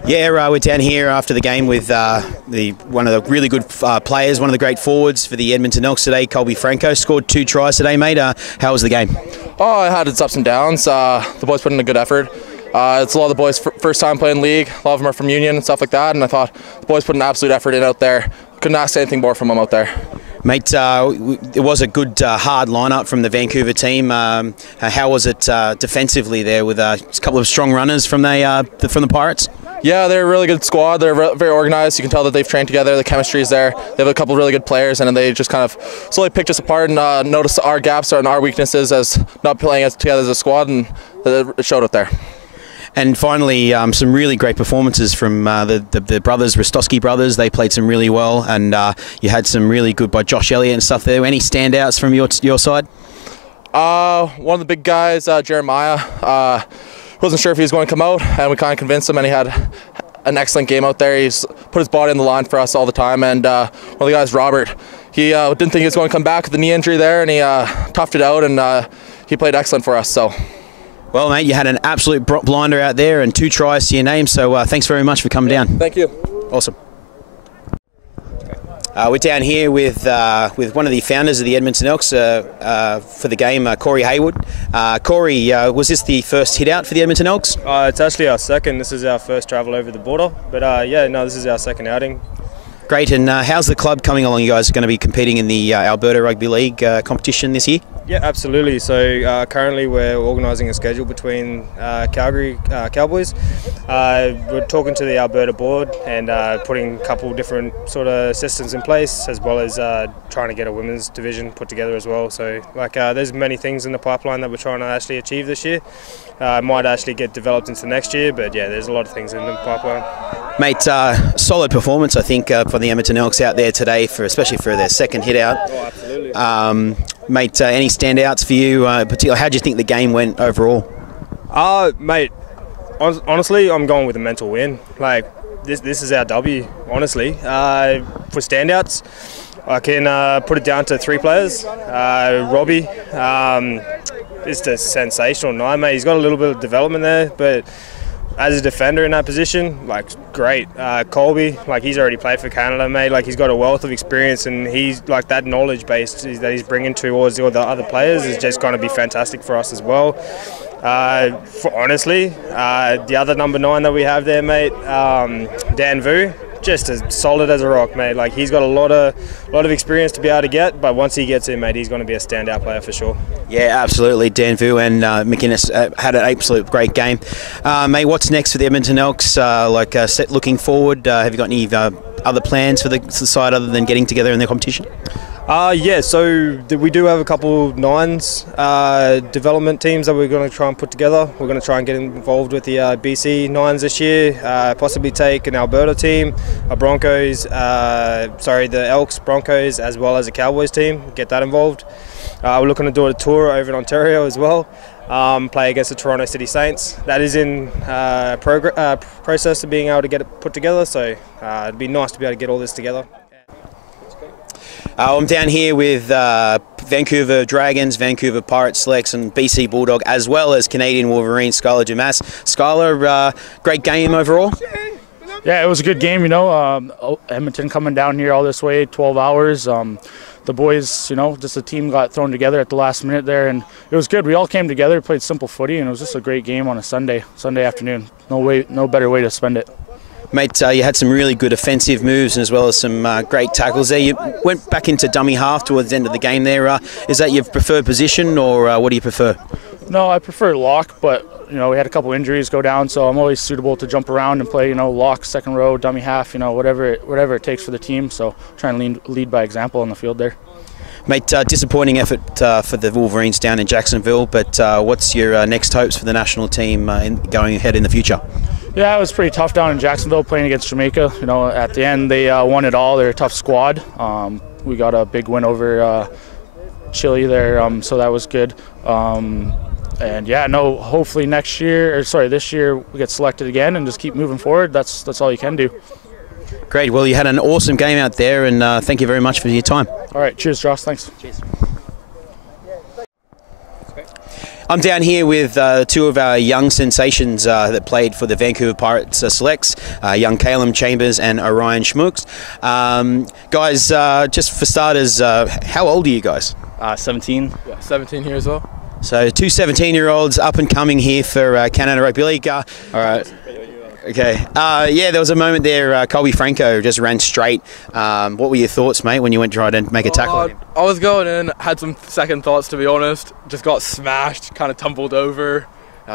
Yeah, we're down here after the game with one of the really good players, one of the great forwards for the Edmonton Elks today, Colby Franco. Scored 2 tries today, mate. How was the game? Oh, it had its ups and downs. The boys put in a good effort. It's a lot of the boys' first time playing league. A lot of them are from Union and stuff like that, and I thought the boys put an absolute effort in out there. Couldn't ask anything more from them out there. Mate, it was a good hard lineup from the Vancouver team. How was it defensively there with a couple of strong runners from the Pirates? Yeah, they're a really good squad. They're very organized. You can tell that they've trained together. The chemistry is there. They have a couple of really good players, and then they just kind of slowly picked us apart and noticed our gaps and our weaknesses as not playing as together as a squad, and it showed up there. And finally, some really great performances from the brothers, Rostowski brothers. They played some really well, and you had some really good by Josh Elliott and stuff there. Any standouts from your side? One of the big guys, Jeremiah. Wasn't sure if he was going to come out, and we kind of convinced him, and he had an excellent game out there. He's put his body on the line for us all the time. And one of the guys, Robert, he didn't think he was going to come back with the knee injury there, and he toughed it out, and he played excellent for us. So. Well, mate, you had an absolute blinder out there and 2 tries to your name, so thanks very much for coming down. Thank you. Awesome. We're down here with one of the founders of the Edmonton Elks for the game, Corey Haywood. Corey, was this the first hit out for the Edmonton Elks? It's actually our second. This is our first travel over the border, but yeah, no, this is our second outing. Great, and how's the club coming along? You guys are going to be competing in the Alberta Rugby League competition this year? Yeah, absolutely. So currently we're organising a schedule between Calgary Cowboys. We're talking to the Alberta board and putting a couple different sort of systems in place, as well as trying to get a women's division put together as well. So there's many things in the pipeline that we're trying to actually achieve this year. Might actually get developed into next year, but yeah, there's a lot of things in the pipeline. Mate, solid performance, I think, for the Edmonton Elks out there today, especially for their second hit out. Oh, absolutely. Mate, any standouts for you? Particularly, how do you think the game went overall? Mate, honestly, I'm going with a mental win. Like this is our W. Honestly, for standouts, I can put it down to 3 players. Robbie, just a sensational night, mate. He's got a little bit of development there, but as a defender in that position, great. Colby, he's already played for Canada, mate. He's got a wealth of experience, and he's that knowledge base that he's bringing towards all the other players is just going to be fantastic for us as well. Honestly, the other number 9 that we have there, mate, Dan Vu, just as solid as a rock, mate. He's got a lot of experience to be able to get, but once he gets in, mate, he's going to be a standout player for sure. Yeah, absolutely. Dan Vu and McInnes had an absolute great game. Mate, what's next for the Edmonton Elks? Looking forward, have you got any other plans for the side other than getting together in the competition? Yeah, so we do have a couple 9s development teams that we're going to try and put together. We're going to try and get involved with the BC 9s this year, possibly take an Alberta team, a Broncos, the Elks, Broncos, as well as a Cowboys team, get that involved. We're looking to do a tour over in Ontario as well, play against the Toronto City Saints. That is in process of being able to get it put together, so it'd be nice to be able to get all this together. I'm down here with Vancouver Dragons, Vancouver Selects and BC Bulldog, as well as Canadian Wolverine, Skylar Dumas. Skylar, great game overall? Yeah, it was a good game, Edmonton coming down here all this way, 12 hours. The boys, just the team got thrown together at the last minute there, and it was good. We all came together, played simple footy, and it was just a great game on a Sunday afternoon. No better way to spend it. Mate, you had some really good offensive moves as well as some great tackles there. You went back into dummy half towards the end of the game there. Is that your preferred position, or what do you prefer? No, I prefer lock, but we had a couple injuries go down, so I'm always suitable to jump around and play, lock, second row, dummy half, whatever it takes for the team. So try and lead by example on the field there. Mate, disappointing effort for the Wolverines down in Jacksonville, but what's your next hopes for the national team going ahead in the future? Yeah, it was pretty tough down in Jacksonville playing against Jamaica. At the end they won it all. They're a tough squad. We got a big win over Chile there, so that was good. And yeah, hopefully this year we get selected again and just keep moving forward. That's all you can do. Great. Well, you had an awesome game out there, and thank you very much for your time. All right. Cheers, Josh. Thanks. Cheers. I'm down here with 2 of our young sensations that played for the Vancouver Selects, young Caleb Chambers and Orion Schmooks. Guys, just for starters, how old are you guys? 17. Yeah, 17 here as well. So 2 17-year-olds up and coming here for Canada Rugby League. All right. Okay. Yeah, there was a moment there. Colby Franco just ran straight. What were your thoughts, mate, when you went trying to make a tackle? On him? I was going in, had some second thoughts, to be honest. Just got smashed, kind of tumbled over.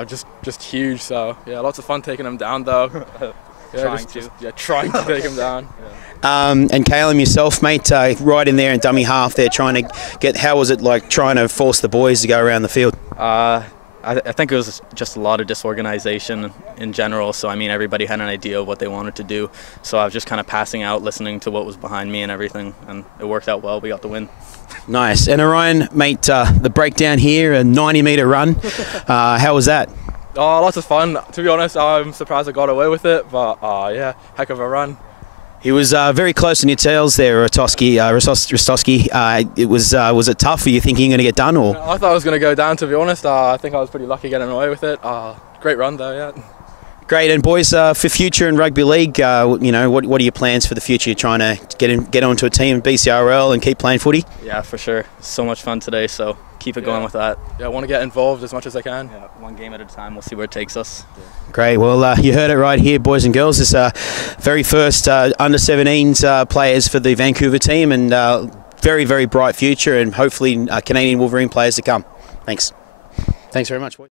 Just huge. So yeah, lots of fun taking him down though. Trying to take him down. Yeah. And Caleb, yourself, mate, right in there in dummy half there, trying to get. How was it like trying to force the boys to go around the field? I think it was just a lot of disorganization in general. So, I mean, everybody had an idea of what they wanted to do. So I was just kind of passing out, listening to what was behind me and everything. And it worked out well. We got the win. Nice. And Orion, mate, the breakdown here, a 90-metre run. How was that? Oh, lots of fun. To be honest, I'm surprised I got away with it. But, yeah, heck of a run. He was very close on your tails there, Rostowski. Was it tough? Were you thinking you're going to get done? Or? I thought I was going to go down, to be honest. I think I was pretty lucky getting away with it. Great run, though, yeah. Great. And boys, for future in rugby league, what are your plans for the future? You're trying to get onto a team in BCRL and keep playing footy? Yeah, for sure. So much fun today, so keep it going with that. Yeah, I want to get involved as much as I can. Yeah, one game at a time. We'll see where it takes us. Yeah. Great. Well, you heard it right here, boys and girls. This very first under-17s players for the Vancouver team, and very, very bright future, and hopefully Canadian Wolverine players to come. Thanks. Thanks very much, boys.